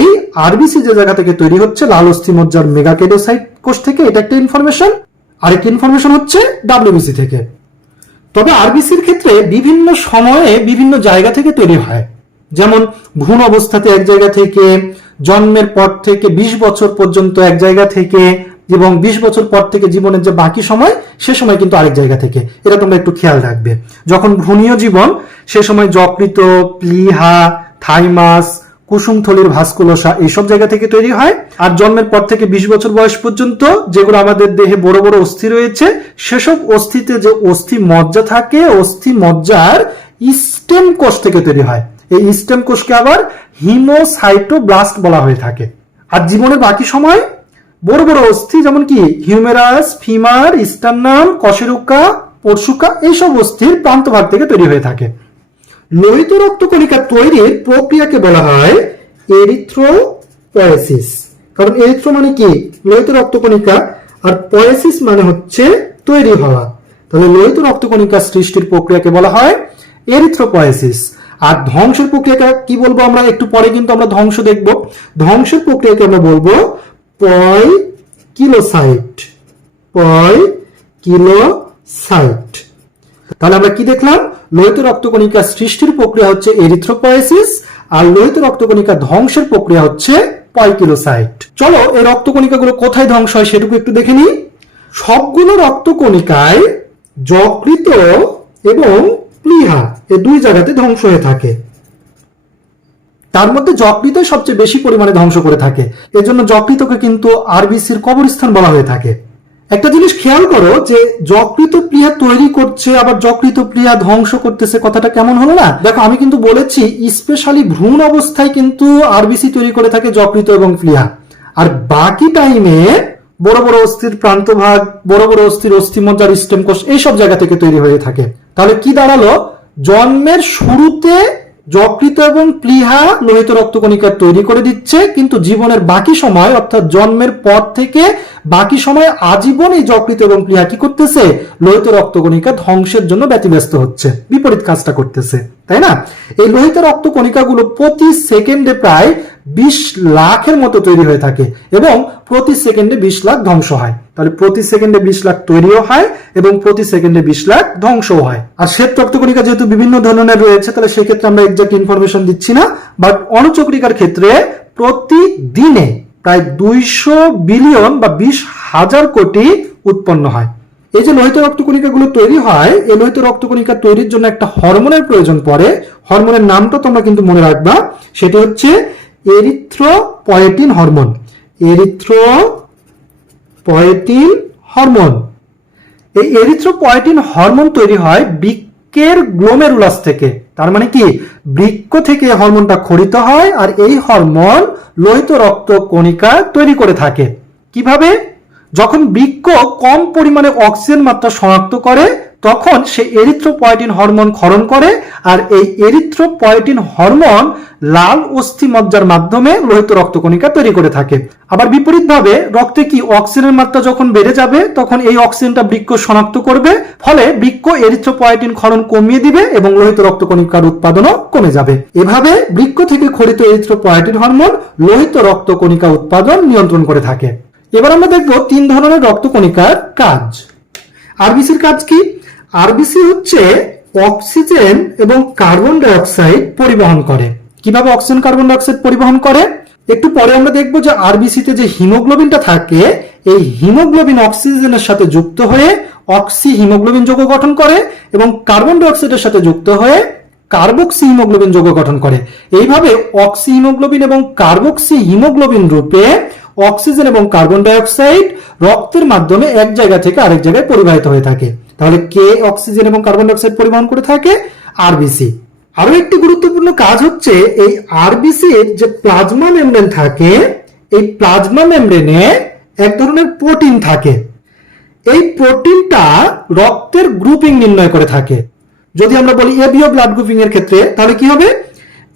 এই আরবিসি যে জায়গা থেকে তৈরি হচ্ছে লাল অস্থিমজ্জার মেগা ক্যারিওসাইট কোষ থেকে, এটা একটা ইনফরমেশন। আরেকটি ইনফরমেশন হচ্ছে ডাব্লিউবিসি থেকে। তবে আরবিসির ক্ষেত্রে বিভিন্ন সময়ে বিভিন্ন জায়গা থেকে তৈরি হয়। যেমন ভ্রূণ অবস্থাতে এক জায়গা থেকে, জন্মের পর থেকে 20 বছর পর্যন্ত এক জায়গা থেকে, এবং 20 বছর পর থেকে জীবনের যে বাকি সময়, সে সময় কিন্তু আরেক জায়গা থেকে। এটা তোমরা একটু খেয়াল রাখবে। যখন ভ্রূণীয় জীবন, সে সময় যকৃত, প্লীহা, থাইমাস, কুসুমথলির ভাস্কুলোসা এইসব জায়গা থেকে তৈরি হয়। আর জন্মের পর থেকে 20 বছর বয়স পর্যন্ত যেগুলো আমাদের দেহে বড় বড় অস্থি রয়েছে, সেসব অস্থিতে যে অস্থি মজ্জা থাকে, অস্থি মজ্জার স্টেম কোষ থেকে তৈরি হয়। এই স্টেম কোষকে আবার হিমোসাইটোব্লাস্ট বলা হয়ে থাকে। আর জীবনের বাকি সময় বড় বড় অস্থি, যেমন কি হিউমেরাস, ফিমার, স্টার্নাম, কশেরুকা, পরশুকা এইসব অস্থির প্রান্তভাগ থেকে তৈরি হয়ে থাকে। লোহিত রক্তকণিকা তৈরির প্রক্রিয়াকে বলা হয় এরিথ্রোপয়েসিস। কারণ এরিথ্রো মানে কি, লোহিত রক্তকণিকা, আর পয়েসিস মানে হচ্ছে তৈরি হওয়া। তাহলে লোহিত রক্তকণিকা সৃষ্টির প্রক্রিয়াকে বলা হয় এরিথ্রোপয়েসিস। আর ধ্বংসের প্রক্রিয়াটা কি বলবো আমরা একটু পরে, কিন্তু আমরা ধ্বংস দেখব। ধ্বংসের প্রক্রিয়াকে আমরা বলবো পয়কিলোসাইট। তাহলে আমরা কি দেখলাম, লোহিত রক্তকণিকা সৃষ্টির প্রক্রিয়া হচ্ছে এরিথ্রোপয়েসিস, আর লোহিত রক্তকণিকা ধ্বংসের প্রক্রিয়া হচ্ছে পয়কিলোসাইট। চলো এই রক্তকণিকাগুলো কোথায় ধ্বংস হয় সেটুকু একটু দেখে নিই। সবগুলো রক্তকণিকায় যকৃত এবং প্লীহা এই 2 জায়গাতে ধ্বংস হয়ে থাকে। তার মধ্যে যকৃতই সবচেয়ে বেশি পরিমাণে ধ্বংস করে থাকে। এজন্য যকৃতকে কিন্তু আরবিসির কবরস্থান বলা হয়ে থাকে। একটা জিনিস খেয়াল করো যে যকৃত প্লীহা তৈরি করছে, আবার যকৃত প্লীহা ধ্বংস করতেছে, কথাটা কেমন হলো না? দেখো আমি কিন্তু বলেছি স্পেশালি ভ্রূণ অবস্থায় কিন্তু আরবিসি তৈরি করে থাকে যকৃত এবং প্লীহা, আর বাকি টাইমে বড় বড় অস্থির প্রান্তভাগ, বড় বড় অস্থির অস্থিমজ্জার স্টেম কোষ এইসব জায়গা থেকে তৈরি হয়ে থাকে। তাহলে কি দাঁড়ালো, জন্মের শুরুতে যকৃত এবং প্লীহা লোহিত রক্তকণিকা তৈরি করে দিচ্ছে, কিন্তু জীবনের বাকি সময় অর্থাৎ জন্মের পর থেকে বাকি সময় আজীবন এই যকৃত এবং প্লীহা কি করতেছে, লোহিত রক্তকণিকা ধ্বংসের জন্য ব্যতিব্যস্ত হচ্ছে, বিপরীত কাজটা করতেছে, তাই না? এই লোহিত রক্তকণিকাগুলো প্রতি সেকেন্ডে প্রায় 20 লাখের মতো তৈরি হয়ে থাকে এবং প্রতি সেকেন্ডে 20 লাখ ধ্বংস হয়। তাহলে প্রতি সেকেন্ডে 20 লাখ তৈরিও হয় এবং প্রতি সেকেন্ডে 20 লাখ ধ্বংসও হয়। আর শ্বেত রক্তকণিকা যেহেতু বিভিন্ন ধরনের রয়েছে, তাহলে সেক্ষেত্রে আমরা এক্সাক্ট ইনফরমেশন দিচ্ছি না, বাট অনুচক্রিকার ক্ষেত্রে প্রতিদিনে প্রায় 200 বিলিয়ন বা 20,000 কোটি উৎপন্ন হয়। এই যে লোহিত রক্তকণিকাগুলো তৈরি হয়, এই লোহিত রক্তকণিকা তৈরির জন্য একটা হরমোনের প্রয়োজন পড়ে। হরমোনের নামটা তোমরা কিন্তু মনে রাখবা, সেটি হচ্ছে এরিথ্রোপয়েটিন হরমোন। Erythropoietin hormone. এই এরিথ্রোপয়েটিন হরমোন তৈরি হয় বৃক্কের গ্লোমেরুলাস থেকে। তার মানে কি, বৃক্ক থেকে হরমোনটা খরিত হয় আর এই হরমোন লোহিত রক্তকণিকা তৈরি করে থাকে। কিভাবে? যখন বৃক্ক কম পরিমাণে অক্সিজেন মাত্রা শনাক্ত করে তখন সে এরিথ্রোপয়েটিন হরমোন ক্ষরণ করে, আর এই এরিথ্রোপয়েটিন হরমোন লাল অস্থি মজ্জার মাধ্যমে লোহিত রক্তকণিকা তৈরি করে থাকে। আবার বিপরীতভাবে রক্তে কি অক্সিজেনের মাত্রা যখন বেড়ে যাবে তখন এই অক্সিজেনটা বৃক্ক শনাক্ত করবে, ফলে বৃক্ক এরিথ্রোপয়েটিন ক্ষরণ কমিয়ে দিবে এবং লোহিত রক্তকণিকার উৎপাদনও কমে যাবে। এভাবে বৃক্ক থেকে খরিত এরিথ্রোপয়েটিন হরমোন লোহিত রক্তকণিকা উৎপাদন নিয়ন্ত্রণ করে থাকে। এবার আমরা দেখব 3 ধরনের রক্তকণিকার কাজ। আরবিসির কাজ কি? আরবিসি হচ্ছে অক্সিজেন এবং কার্বন ডাই অক্সাইড পরিবহন করে। কিভাবে অক্সিজেন কার্বন ডাই অক্সাইড পরিবহন করে একটু পরে আমরা দেখব। যে আরবিসিতে যে হিমোগ্লোবিনটা থাকে, এই হিমোগ্লোবিন অক্সিজেনের সাথে যুক্ত হয়ে অক্সি হিমোগ্লোবিন যৌগ গঠন করে এবং কার্বন ডাই অক্সাইডের সাথে যুক্ত হয়ে কার্বক্সি হিমোগ্লোবিন যৌগ গঠন করে। এইভাবে অক্সি হিমোগ্লোবিন এবং কার্বক্সি হিমোগ্লোবিন রূপে অক্সিজেন এবং কার্বন ডাই অক্সাইড রক্তের মাধ্যমে এক জায়গা থেকে আরেক জায়গায় পরিবাহিত হয়ে থাকে। তাহলে কে অক্সিজেন এবং কার্বন ডাই অক্সাইড পরিবহন করে থাকে? আরবিসি। আরো একটি গুরুত্বপূর্ণ কাজ হচ্ছে এই আরবিসির যে প্লাজমা মেমব্রেন থাকে, এই প্লাজমা মেমব্রেনে এক ধরনের প্রোটিন থাকে। এই প্রোটিনটা রক্তের গ্রুপিং নির্ণয় করে থাকে। যদি আমরা বলি এবিও ব্লাড গ্রুপিং এর ক্ষেত্রে, তাহলে কি হবে?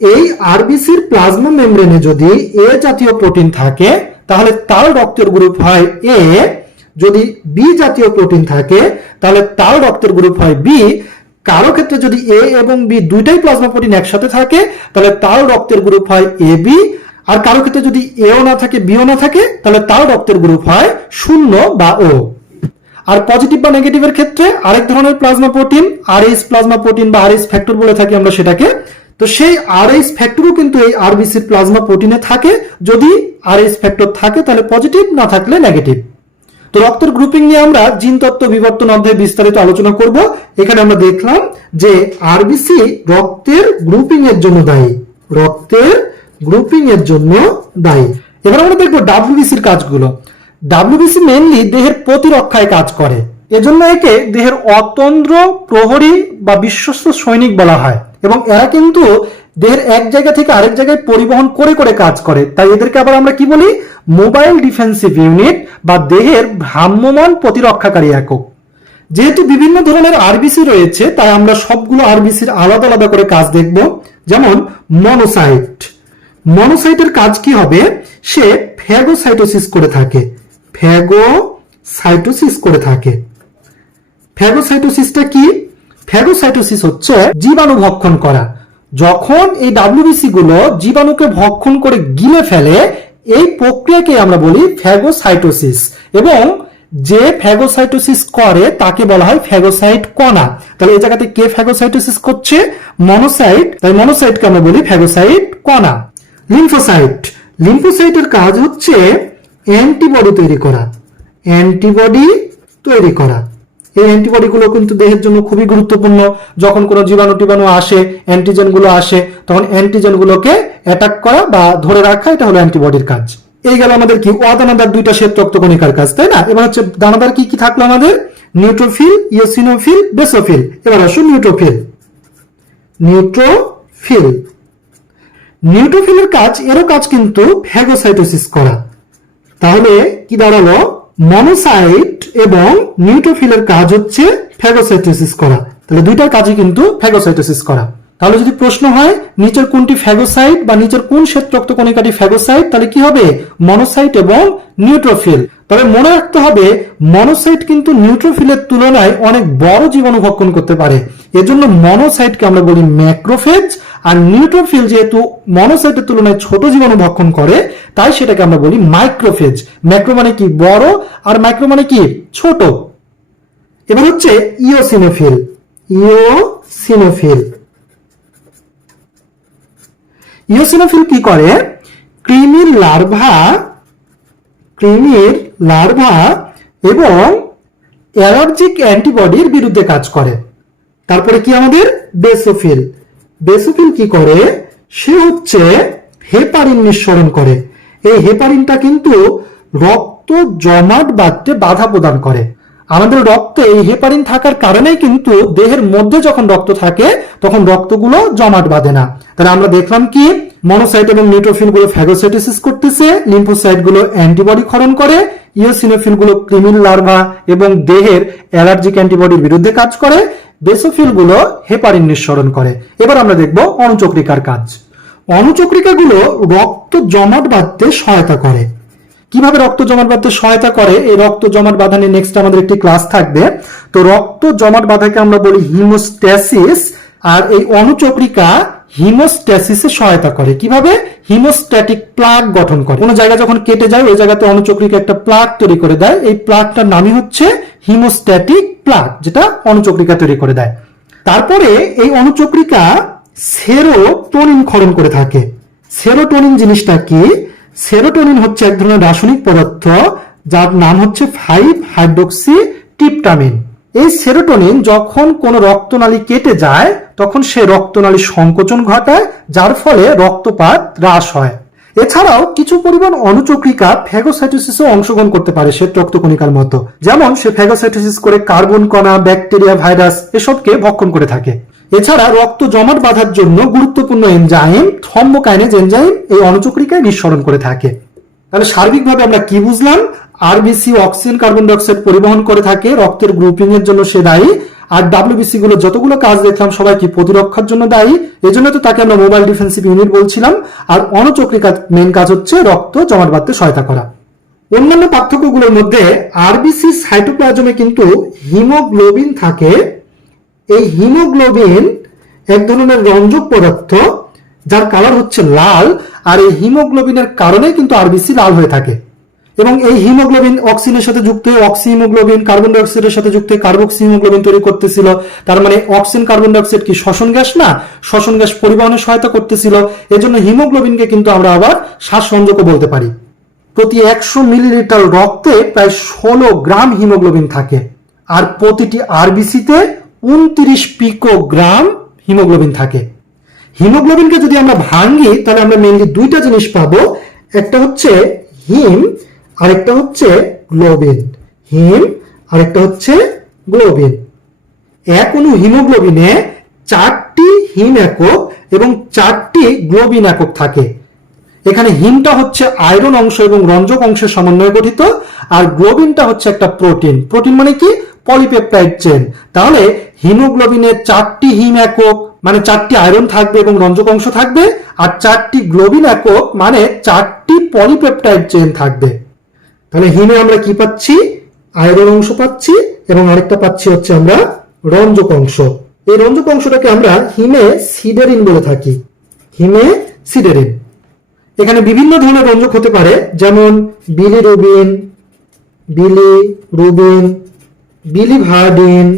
এই আরবিসির প্লাজমা মেমব্রেনে যদি এ জাতীয় প্রোটিন থাকে তাহলে তার রক্তের গ্রুপ হয় এ, যদি বি জাতীয় প্রোটিন থাকে তাহলে তার রক্তের গ্রুপ হয় বি। কারো ক্ষেত্রে যদি এ এবং বি দুইটাই প্লাজমা প্রোটিন একসাথে থাকে তাহলে তার রক্তের গ্রুপ হয় এ বি, আর কারো ক্ষেত্রে যদি এও না থাকে বিও না থাকে তাহলে তার রক্তের গ্রুপ হয় 0 বা ও। আর পজিটিভ বা নেগেটিভের ক্ষেত্রে আরেক ধরনের plasma protein, Rh plasma protein বা আরএইচ ফ্যাক্টর বলে থাকি আমরা সেটাকে। তো সেই আরএইচ ফ্যাক্টরও কিন্তু এই আরবিসির প্লাজমা প্রোটিনে থাকে। যদি আরএইচ ফ্যাক্টর থাকে তাহলে পজিটিভ, না থাকলে নেগেটিভ। তো রক্তের গ্রুপিং নিয়ে আমরা জিন তত্ত্ব বিবর্তন অধ্যায়ে বিস্তারিত আলোচনা করব। এখানে আমরা দেখলাম যে আরবিসি রক্তের গ্রুপিং এর জন্য দায়ী, রক্তের গ্রুপিং এর জন্য দায়ী। এবার আমরা দেখব ডাব্লিউবিসির কাজগুলো। ডাব্লিউবিসি মেইনলি দেহের প্রতিরক্ষায় কাজ করে, এজন্য একে দেহের অতন্দ্র প্রহরী বা বিশ্বস্ত সৈনিক বলা হয় এবং এরা কিন্তু দেহের এক জায়গা থেকে আরেক জায়গায় পরিবহন করে করে কাজ করে। তাই এদেরকে আবার আমরা কি বলি? মোবাইল ডিফেন্সিভ ইউনিট বা দেহের ভ্রাম্যমান প্রতিরক্ষাকারী একক। যেহেতু বিভিন্ন ধরনের আরবিসি রয়েছে তাই আমরা সবগুলো আরবিসির আলাদা আলাদা করে কাজ দেখব। যেমন মনোসাইট। মনোসাইটের কাজ কি হবে? সে ফ্যাগোসাইটোসিস করে থাকে। ফ্যাগোসাইটোসিস করে থাকে। ফ্যাগোসাইটোসিসটা কি? ফ্যাগোসাইটোসিস হচ্ছে জীবাণু ভক্ষণ করা। যখন এই ডাব্লিউবিসি গুলো জীবাণুকে ভক্ষণ করে গিলে ফেলে, এই প্রক্রিয়াকে আমরা বলি ফ্যাগোসাইটোসিস। এবং যে ফ্যাগোসাইটোসিস করে তাকে বলা হয় ফ্যাগোসাইট কণা। তাহলে এই জায়গাতে কে ফ্যাগোসাইটোসিস করছে? মনোসাইট। তাই মনোসাইটকে আমরা বলি ফ্যাগোসাইট কণা। লিম্ফোসাইট। লিম্ফোসাইটের কাজ হচ্ছে অ্যান্টিবডি তৈরি করা। অ্যান্টিবডি তৈরি করা। এই অ্যান্টিবডি গুলো কিন্তু দেহের জন্য খুবই গুরুত্বপূর্ণ। যখন কোনো জীবাণু টিবাণু আসে, অ্যান্টিজেন গুলো আসে, তখন অ্যান্টিজেন গুলোকে অ্যাটাক করা বা ধরে রাখা, এটা হলো অ্যান্টিবডির কাজ। এই গেল আমাদের কি অদানাদার দুইটা শ্বেত রক্তকণিকার কাজ, তাই না? এবার হচ্ছে দানাদার কি কি থাকলো আমাদের? Neutrophil, eosinophil, basophil. এবার আসুন নিউট্রোফিল। নিউট্রোফিল। নিউট্রোফিলের কাজ, এরও কাজ কিন্তু ফ্যাগোসাইটোসিস করা। তাহলে কি দাঁড়ালো? মনোসাইট এবং নিউট্রোফিলের কাজ হচ্ছে ফ্যাগোসাইটোসিস করা। তাহলে দুইটার কাজই কিন্তু ফ্যাগোসাইটোসিস করা। তাহলে যদি প্রশ্ন হয় নিচের কোনটি ফ্যাগোসাইট বা নিচের কোন শ্বেত রক্তকণিকাটি ফ্যাগোসাইট, তাহলে কি হবে? মনোসাইট এবং নিউট্রোফিল। তবে মনে রাখতে হবে মনোসাইট কিন্তু নিউট্রোফিলের তুলনায় অনেক বড় জীবাণু ভক্ষণ করতে পারে, এজন্য মনোসাইটকে আমরা বলি ম্যাক্রোফেজ। আর নিউট্রোফিল যেহেতু মনোসাইটের তুলনায় ছোট জীবাণু ভক্ষণ করে, তাই সেটাকে আমরা বলি মাইক্রোফেজ। ম্যাক্রো মানে কি? বড়, আর মাইক্রো মানে কি? ছোট। এবার হচ্ছে ইওসিনোফিল। ইওসিনোফিল কি করে? কৃমির লার্ভা এবং অ্যালার্জিক অ্যান্টিবডির বিরুদ্ধে কাজ করে। তারপরে কি আমাদের বেসোফিল। বেসোফিল কি করে? সে হচ্ছে হেপারিন নিঃসরণ করে। এই হেপারিনটা কিন্তু রক্ত জমাট বাঁধতে বাধা প্রদান করে। আমাদের রক্তে এই হেপারিন থাকার কারণেই কিন্তু দেহের মধ্যে যখন রক্ত থাকে তখন রক্তগুলো জমাট বাঁধে না। তাহলে আমরা দেখলাম কি মনোসাইট এবং নিউট্রোফিল গুলো ফ্যাগোসাইটোসিস করতেছে, লিম্ফোসাইট গুলো অ্যান্টিবডি ক্ষরণ করে, ইওসিনোফিল গুলো কৃমির লার্ভা এবং দেহের অ্যালার্জিক অ্যান্টিবডির বিরুদ্ধে কাজ করে, বেসোফিল গুলো হেপারিন নিঃসরণ করে। এবার আমরা দেখব অণুচক্রিকার কাজ। অণুচক্রিকাগুলো রক্ত জমাট বাঁধতে সহায়তা করে। কিভাবে রক্ত জমাট বাঁধতে সহায়তা করে? এই রক্ত জমাট বাঁধা নিয়ে নেক্সট আমাদের একটি ক্লাস থাকবে। তো রক্ত জমাট বাঁধাকে আমরা বলি হিমোস্ট্যাসিস, আর এই অণুচক্রিকা হিমোস্ট্যাসিসে সহায়তা করে। কিভাবে? হিমোস্ট্যাটিক প্লাগ গঠন করে। কোনো জায়গা যখন কেটে যায় ওই জায়গাতে অণুচক্রিকা একটা প্লাগ তৈরি করে দেয়। এই প্লাগটার নামই হচ্ছে হিমোস্ট্যাটিক প্লাগ, যেটা অণুচক্রিকা তৈরি করে দেয়। তারপরে এই অণুচক্রিকা সেরোটোনিন ক্ষরণ করে থাকে। সেরোটোনিন জিনিসটা কি? সেরোটোনিন হচ্ছে এক ধরনের রাসায়নিক পদার্থ যার নাম হচ্ছে 5-হাইড্রোক্সিট্রিপটামিন। এই সেরোটোনিন যখন কোনো রক্তনালী কেটে যায় তখন সে রক্তনালী সংকোচন ঘটায়, যার ফলে রক্তপাত হ্রাস হয়। এছাড়াও কিছু পরিমাণ অণুচক্রিকা ফ্যাগোসাইটোসিসে অংশগ্রহণ করতে পারে শ্বেত রক্তকণিকার মতো। যেমন সে ফ্যাগোসাইটোসিস করে কার্বন কণা, ব্যাকটেরিয়া, ভাইরাস এসবকে ভক্ষণ করে থাকে। এছাড়া রক্ত জমাট বাঁধার জন্য গুরুত্বপূর্ণ এনজাইম থ্রম্বোকাইনেজ এনজাইম এই অণুচক্রিকায় নিঃসরণ করে থাকে। তাহলে সার্বিকভাবে আমরা কি বুঝলাম? RBC oxygen carbon die oxide পরিবহন করে থাকে, রক্তের গ্রুপিং এর জন্য সে দায়ী। আর ডাব্লিউবিসি গুলো যতগুলো কাজ দেখলাম সবাই কি প্রতিরক্ষার জন্য দায়ী, এজন্য তো তাকে আমরা মোবাইল ডিফেন্সিভ ইউনিট বলছিলাম। আর অণুচক্রিকার মেন কাজ হচ্ছে রক্ত জমাট বাঁধতে সহায়তা করা। অন্যান্য পার্থক্যগুলোর মধ্যে আরবিসি সাইটোপ্লাজমে কিন্তু হিমোগ্লোবিন থাকে। এই হিমোগ্লোবিন এক ধরনের রঞ্জক পদার্থ যার কালার হচ্ছে লাল, আর এই হিমোগ্লোবিনের কারণে কিন্তু আরবিসি লাল হয়ে থাকে। এবং এই হিমোগ্লোবিন অক্সিজেনের সাথে যুক্ত হয়ে অক্সি হিমোগ্লোবিন, কার্বন ডাই অক্সাইডের সাথে যুক্ত হয়ে কার্বক্সি হিমোগ্লোবিন তৈরি করতেছিল। তার মানে অক্সিজেন কার্বন ডাই অক্সাইড কি শ্বসন গ্যাস না? শ্বসন গ্যাস পরিবহনে সহায়তা করতেছিল। এজন্য হিমোগ্লোবিনকে কিন্তু আমরা আবার শ্বাসরঞ্জকও বলতে পারি। প্রতি 100 মিলিলিটার রক্তে প্রায় 16 গ্রাম হিমোগ্লোবিন থাকে, আর প্রতিটি আরবিসিতে 29 পিকোগ্রাম হিমোগ্লোবিন থাকে। হিমোগ্লোবিনকে যদি আমরা ভাঙি তাহলে আমরা মেইনলি দুইটা জিনিস পাবো, একটা হচ্ছে হিম আরেকটা হচ্ছে গ্লোবিন। হিম আরেকটা হচ্ছে গ্লোবিন। এক অণু হিমোগ্লোবিনে 4টি হিম একক এবং 4টি গ্লোবিন একক থাকে। এখানে হিমটা হচ্ছে আয়রন অংশ এবং রঞ্জক অংশের সমন্বয়ে গঠিত, আর গ্লোবিনটা হচ্ছে একটা প্রোটিন। প্রোটিন মানে কি? Polypeptide chain. তাহলে হিমোগ্লোবিনের 4টি হিম একক মানে 4টি আয়রন থাকবে এবং রঞ্জক অংশ থাকবে, আর 4টি গ্লোবিন একক মানে 4টি পলিপেপটাইড চেন থাকবে। তাহলে হিমে আমরা কি পাচ্ছি? আয়রন অংশ পাচ্ছি এবং আরেকটা পাচ্ছি হচ্ছে আমরা রঞ্জক অংশ। এই রঞ্জক অংশটাকে আমরা হিমে সিডেরিন বলে থাকি। হিমে সিডেরিন। এখানে বিভিন্ন ধরনের রঞ্জক হতে পারে, যেমন বিলিরুবিন, বিলিভার্ডিন,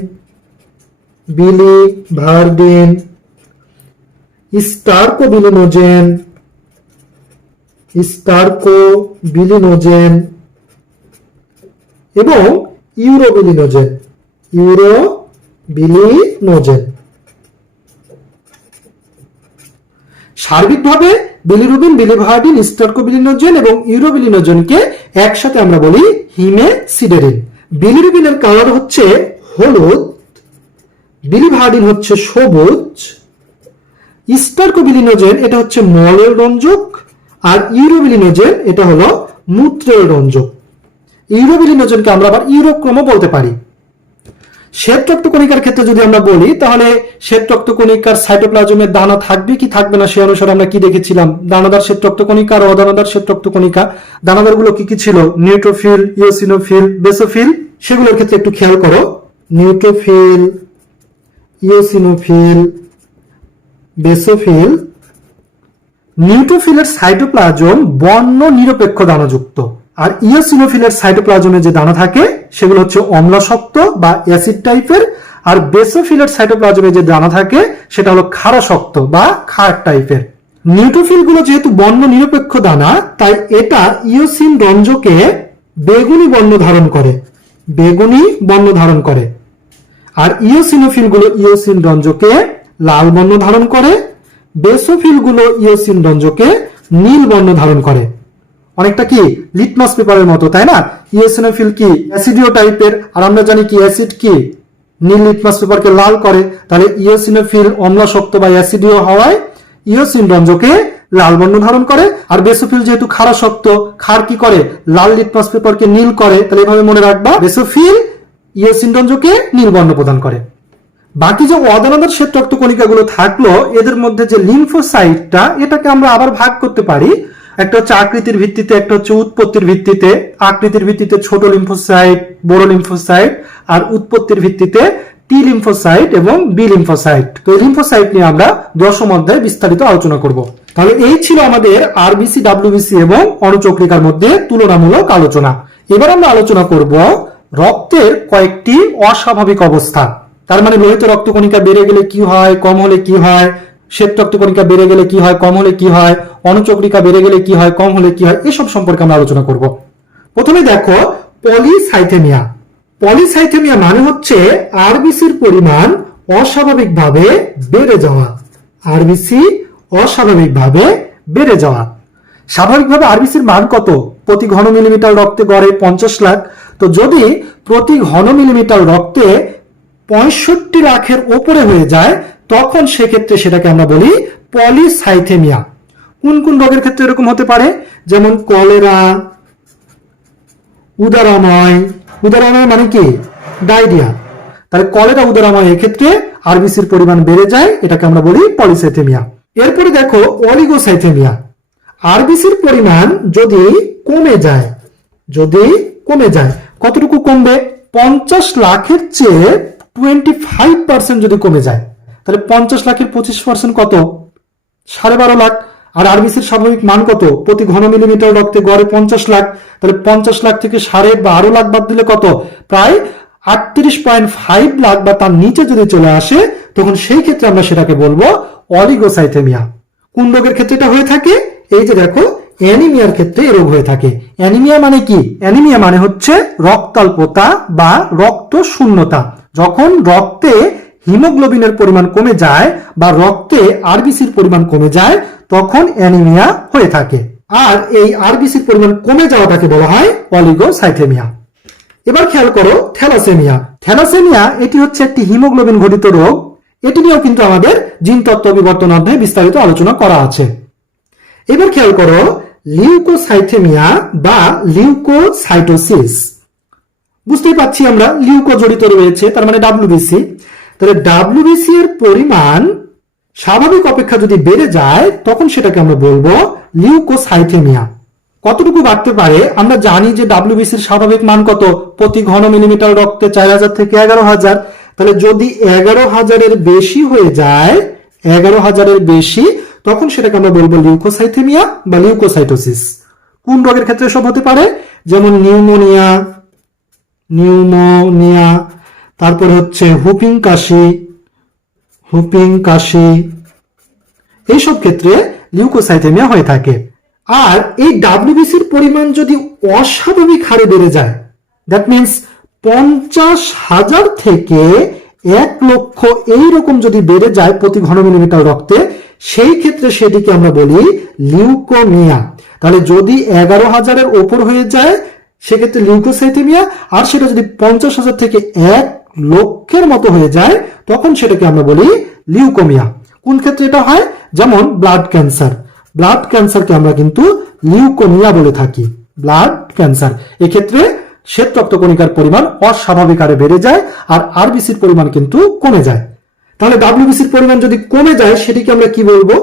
স্টারকোবিলিনোজেন এবং ইউরোবিলিনোজেন। সার্বিকভাবে বিলিরুবিন, বিলিভার্ডিন, স্টারকোবিলিনোজেন এবং ইউরোবিলিনোজেনকে একসাথে আমরা বলি হিমে সিডেরিন। বিলিরুবিনের কালার হচ্ছে হলুদ, বিলিভার্ডিন হচ্ছে সবুজ, স্টারকোবিলিনোজেন এটা হচ্ছে মলের রঞ্জক, আর ইউরোবিলিনোজেন এটা হলো মূত্রের রঞ্জক। ইউরোবিলিনোজেনকে আমরা আবার ইউরোক্রোমও বলতে পারি। শ্বেত রক্তকণিকার ক্ষেত্রে যদি আমরা বলি তাহলে শ্বেত রক্তকণিকার সাইটোপ্লাজমের দানা থাকবে কি থাকবে না সে অনুসারে আমরা কি দেখেছিলাম, দানাদার শ্বেত রক্তকণিকা আর অদানাদার শ্বেত রক্তকণিকা। দানাদার গুলো কি কি ছিল, নিউট্রোফিল, ইওসিনোফিল, বেসোফিল। সেগুলোর ক্ষেত্রে একটু খেয়াল করো, নিউট্রোফিল, ইওসিনোফিল, বেসোফিল। নিউট্রোফিলের সাইটোপ্লাজম বর্ণ নিরপেক্ষ দানাযুক্ত, আর ইওসিনোফিলের সাইটোপ্লাজমে যে দানা থাকে সেগুলো হচ্ছে অম্লশক্ত বা অ্যাসিড টাইপের, আর বেসোফিলের সাইটোপ্লাজমে যে দানা থাকে সেটা হলো ক্ষারশক্ত বা ক্ষার টাইপের। নিউট্রোফিল গুলো যেহেতু বর্ণ নিরপেক্ষ দানা, তাই এটা ইওসিন রঞ্জকে বেগুনি বর্ণ ধারণ করে, বেগুনি বর্ণ ধারণ করে। আর ইওসিনোফিল গুলো ইওসিন রঞ্জকে লাল বর্ণ ধারণ করে, বেসোফিল গুলো ইওসিন রঞ্জকে নীল বর্ণ ধারণ করে। অনেকটা কি লিটমাস পেপারের মতো, তাই না? ইওসিনোফিল কি অ্যাসিডিও টাইপের, আর আমরা জানি কি অ্যাসিড কি নীল লিটমাস পেপারকে লাল করে। তাহলে ইওসিনোফিল অম্লশক্ত বা অ্যাসিডিও হওয়ায় ইওসিন রঞ্জকে লাল বর্ণ ধারণ করে, আর বেসোফিল যেহেতু ক্ষারশক্ত, ক্ষার কি করে লাল লিটমাস পেপারকে নীল করে। তাহলে এভাবে মনে রাখবা, বেসোফিল ইওসিন রঞ্জকে নীল বর্ণ প্রদান করে। বাকি যে অদানাদার শ্বেত রক্তকণিকাগুলো থাকলো এদের মধ্যে যে লিম্ফোসাইটটা, এটাকে আমরা আবার ভাগ করতে পারি। একটা হচ্ছে আকৃতির ভিত্তিতে, একটা হচ্ছে উৎপত্তির ভিত্তিতে। আকৃতির ভিত্তিতে ছোট লিম্ফোসাইট, বড় লিম্ফোসাইট, আর উৎপত্তির ভিত্তিতে টি লিম্ফোসাইট এবং বি লিম্ফোসাইট। তো এই লিম্ফোসাইট নিয়ে আমরা দশম অধ্যায়ে বিস্তারিত আলোচনা করব। তাহলে এই ছিল আমাদের আরবিসি, ডাব্লিউবিসি এবং অণুচক্রিকার মধ্যে তুলনামূলক আলোচনা। এবার আমরা আলোচনা করব রক্তের কয়েকটি অস্বাভাবিক অবস্থা। তার মানে লোহিত রক্তকণিকা বেড়ে গেলে কি হয়, কম হলে কি হয়, শ্বেত রক্তকণিকা বেড়ে গেলে কি হয়, কম হলে কি হয়, অণুচক্রিকা বেড়ে গেলে কি হয়, কম হলে কি হয়, এসব সম্পর্কে আমরা আলোচনা করব। প্রথমে দেখো পলিসাইথেমিয়া। পলিসাইথেমিয়া মানে হচ্ছে আরবিসির পরিমাণ অস্বাভাবিকভাবে বেড়ে যাওয়া। আরবিসি অস্বাভাবিকভাবে বেড়ে যাওয়া। স্বাভাবিকভাবে আরবিসির মান কত? প্রতি ঘন মিলিমিটার রক্তে গড়ে 50 লাখ। তো যদি প্রতি ঘন মিলিমিটার রক্তে 65 লাখের ওপরে হয়ে যায়, তখন সেক্ষেত্রে সেটাকে আমরা বলি পলিসাইথেমিয়া। কোন কোন রোগের ক্ষেত্রে এরকম হতে পারে? যেমন কলেরা, উদরাময়। উদরাময় মানে কি? ডায়রিয়া। তাহলে কলেরা, উদরাময় ক্ষেত্রে আরবিসির পরিমাণ বেড়ে যায়, এটাকে আমরা বলি পলিসাইথেমিয়া। এরপরে দেখো অলিগোসাইথেমিয়া। আরবিসির পরিমাণ যদি কমে যায়, যদি কমে যায়, কতটুকু কমবে? 50 লাখের চেয়ে 25% যদি কমে যায়, তাহলে 50 লাখের 25% কত? 12.5 লাখ। আর আরবিসির স্বাভাবিক মান কত? প্রতি ঘন মিলিমিটার রক্তে গড়ে 50 লাখ। তাহলে 50 লাখ থেকে 12.5 লাখ বাদ দিলে কত? প্রায় 38.5 লাখ বা তার নিচে যদি চলে আসে, তখন সেই ক্ষেত্রে আমরা সেটাকে বলবো অলিগোসাইথেমিয়া। কোন রোগের ক্ষেত্রে এটা হয়ে থাকে? এই যে দেখো, অ্যানিমিয়ার ক্ষেত্রে এই রোগ হয়ে থাকে। অ্যানিমিয়া মানে কি? অ্যানিমিয়া মানে হচ্ছে রক্তাল্পতা বা রক্ত শূন্যতা। যখন রক্তে হিমোগ্লোবিনের পরিমাণ কমে যায় বা রক্তে আরবিসির পরিমাণ কমে যায়, তখন অ্যানিমিয়া হয়ে থাকে। আর এই আরবিসির পরিমাণ কমে যাওয়াটাকে বলা হয় অলিগোসাইথেমিয়া। এবার খেয়াল করো থ্যালাসেমিয়া। থ্যালাসেমিয়া এটি হচ্ছে একটি হিমোগ্লোবিন ঘটিত রোগ। এটি নিয়েও কিন্তু আমাদের জিনতত্ত্ব বিবর্তন অধ্যায়ে বিস্তারিত আলোচনা করা আছে। এবার খেয়াল করো লিউকোসাইথেমিয়া বা লিউকোসাইটোসিস। বুঝতেই পাচ্ছি আমরা লিউকো জড়িত রয়েছে, তার মানে ডাব্লিউবিসি। তাহলে ডাব্লিউবিসি এর পরিমাণ স্বাভাবিক অপেক্ষা যদি বেড়ে যায়, তখন সেটাকে আমরা বলবো লিউকোসাইথেমিয়া। কতটুকু বাড়তে পারে? আমরা জানি যে ডাব্লিউবিসির স্বাভাবিক মান কত? প্রতি ঘন মিলিমিটার রক্তে 4000 থেকে 11000। তাহলে যদি 11000-এর বেশি হয়ে যায়, 11000-এর বেশি, তখন সেটাকে আমরা বলবো লিউকোসাইথেমিয়া বা লিউকোসাইটোসিস। কোন রোগের ক্ষেত্রে সব হতে পারে? যেমন নিউমোনিয়া, নিউমোনিয়া, তারপর হচ্ছে হুপিং কাশি, হুপিং কাশি, এইসব ক্ষেত্রে লিউকোসাইথেমিয়া হয়ে থাকে। আর এই ডাব্লিউবিসির পরিমাণ যদি অস্বাভাবিক হারে বেড়ে যায়, দ্যাট মিনস 50,000 থেকে 1 লক্ষ এইরকম যদি বেড়ে যায় প্রতি ঘন মিলিমিটার রক্তে, সেই ক্ষেত্রে সেটিকে আমরা বলি লিউকোমিয়া। তাহলে যদি 11,000-এর ওপর হয়ে যায়, সেক্ষেত্রে লিউকোসাইথেমিয়া। আর সেটা যদি 50,000 থেকে 1 লক্ষের মতো হয়ে যায়, তখন সেটাকে আমরা বলি লিউকোমিয়া। কোন ক্ষেত্রে এটা হয়? যেমন ব্লাড ক্যান্সার। ব্লাড ক্যান্সারকে আমরা কিন্তু লিউকোমিয়া বলে থাকি, ব্লাড ক্যান্সার। এক্ষেত্রে শ্বেত রক্তকণিকার পরিমাণ অস্বাভাবিক হারে বেড়ে যায় আর আরবিসির পরিমাণ কিন্তু কমে যায়। তাহলে ডাব্লিউবিসির পরিমাণ যদি কমে যায় সেটিকে আমরা কি বলবো?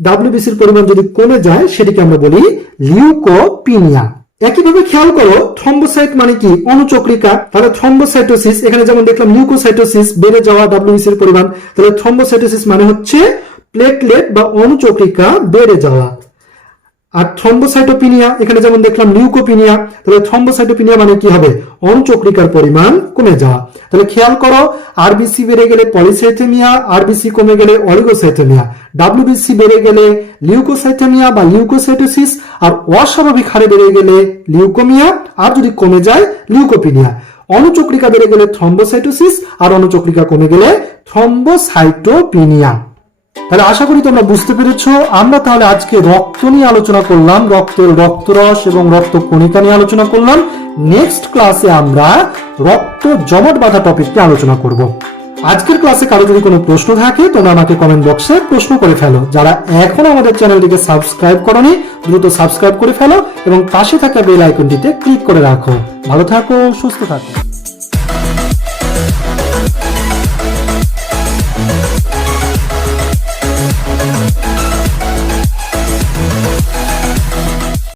ডাব্লিউবিসির পরিমাণ যদি কমে যায় সেটিকে আমরা বলি লিউকোপিনিয়া। একইভাবে খেয়াল করো, থ্রম্বোসাইট মানে কি? অনুচক্রিকা। তাহলে থ্রম্বোসাইটোসিস, এখানে যেমন দেখলাম লিউকোসাইটোসিস বেড়ে যাওয়া ডাব্লিউবিসির পরিমাণ, তাহলে থ্রম্বোসাইটোসিস মানে হচ্ছে প্লেটলেট বা অনুচক্রিকা বেড়ে যাওয়া। আর থ্রম্বোসাইটোপিনিয়া, এখানে যেমন দেখলাম লিউকোপিনিয়া, তাহলে থ্রম্বোসাইটোপিনিয়া মানে কি হবে? অনুচক্রিকার পরিমাণ কমে যাওয়া। তাহলে খেয়াল করো, আরবিসি বেড়ে গেলে পলিসাইথেমিয়া, আরবিসি কমে গেলে অলিগোসাইথেমিয়া, ডাব্লিউবিসি বেড়ে গেলে লিউকোসাইথেমিয়া বা লিউকোসাইটোসিস, আর অস্বাভাবিক হারে বেড়ে গেলে লিউকোমিয়া, আর যদি কমে যায় লিউকোপিনিয়া। অনুচক্রিকা বেড়ে গেলে থ্রম্বোসাইটোসিস, আর অনুচক্রিকা কমে গেলে থ্রম্বোসাইটোপিনিয়া। তাহলে আশা করি তোমরা বুঝতে পেরেছো। আমরা তাহলে আজকে রক্ত নিয়ে আলোচনা করলাম, রক্তের রক্তরস এবং রক্ত কণিকা নিয়ে আলোচনা করলাম। নেক্সট ক্লাসে আমরা রক্ত জমাট বাঁধা টপিকটি আলোচনা করব। আজকের ক্লাসে কারো যদি কোনো প্রশ্ন থাকে তোমরা আমাকে কমেন্ট বক্সে প্রশ্ন করে ফেলো। যারা এখনো আমাদের চ্যানেলটিকে সাবস্ক্রাইব করোনি দ্রুত সাবস্ক্রাইব করে ফেলো এবং পাশে থাকা বেল আইকনটিতে ক্লিক করে রাখো। ভালো থাকো, সুস্থ থাকো।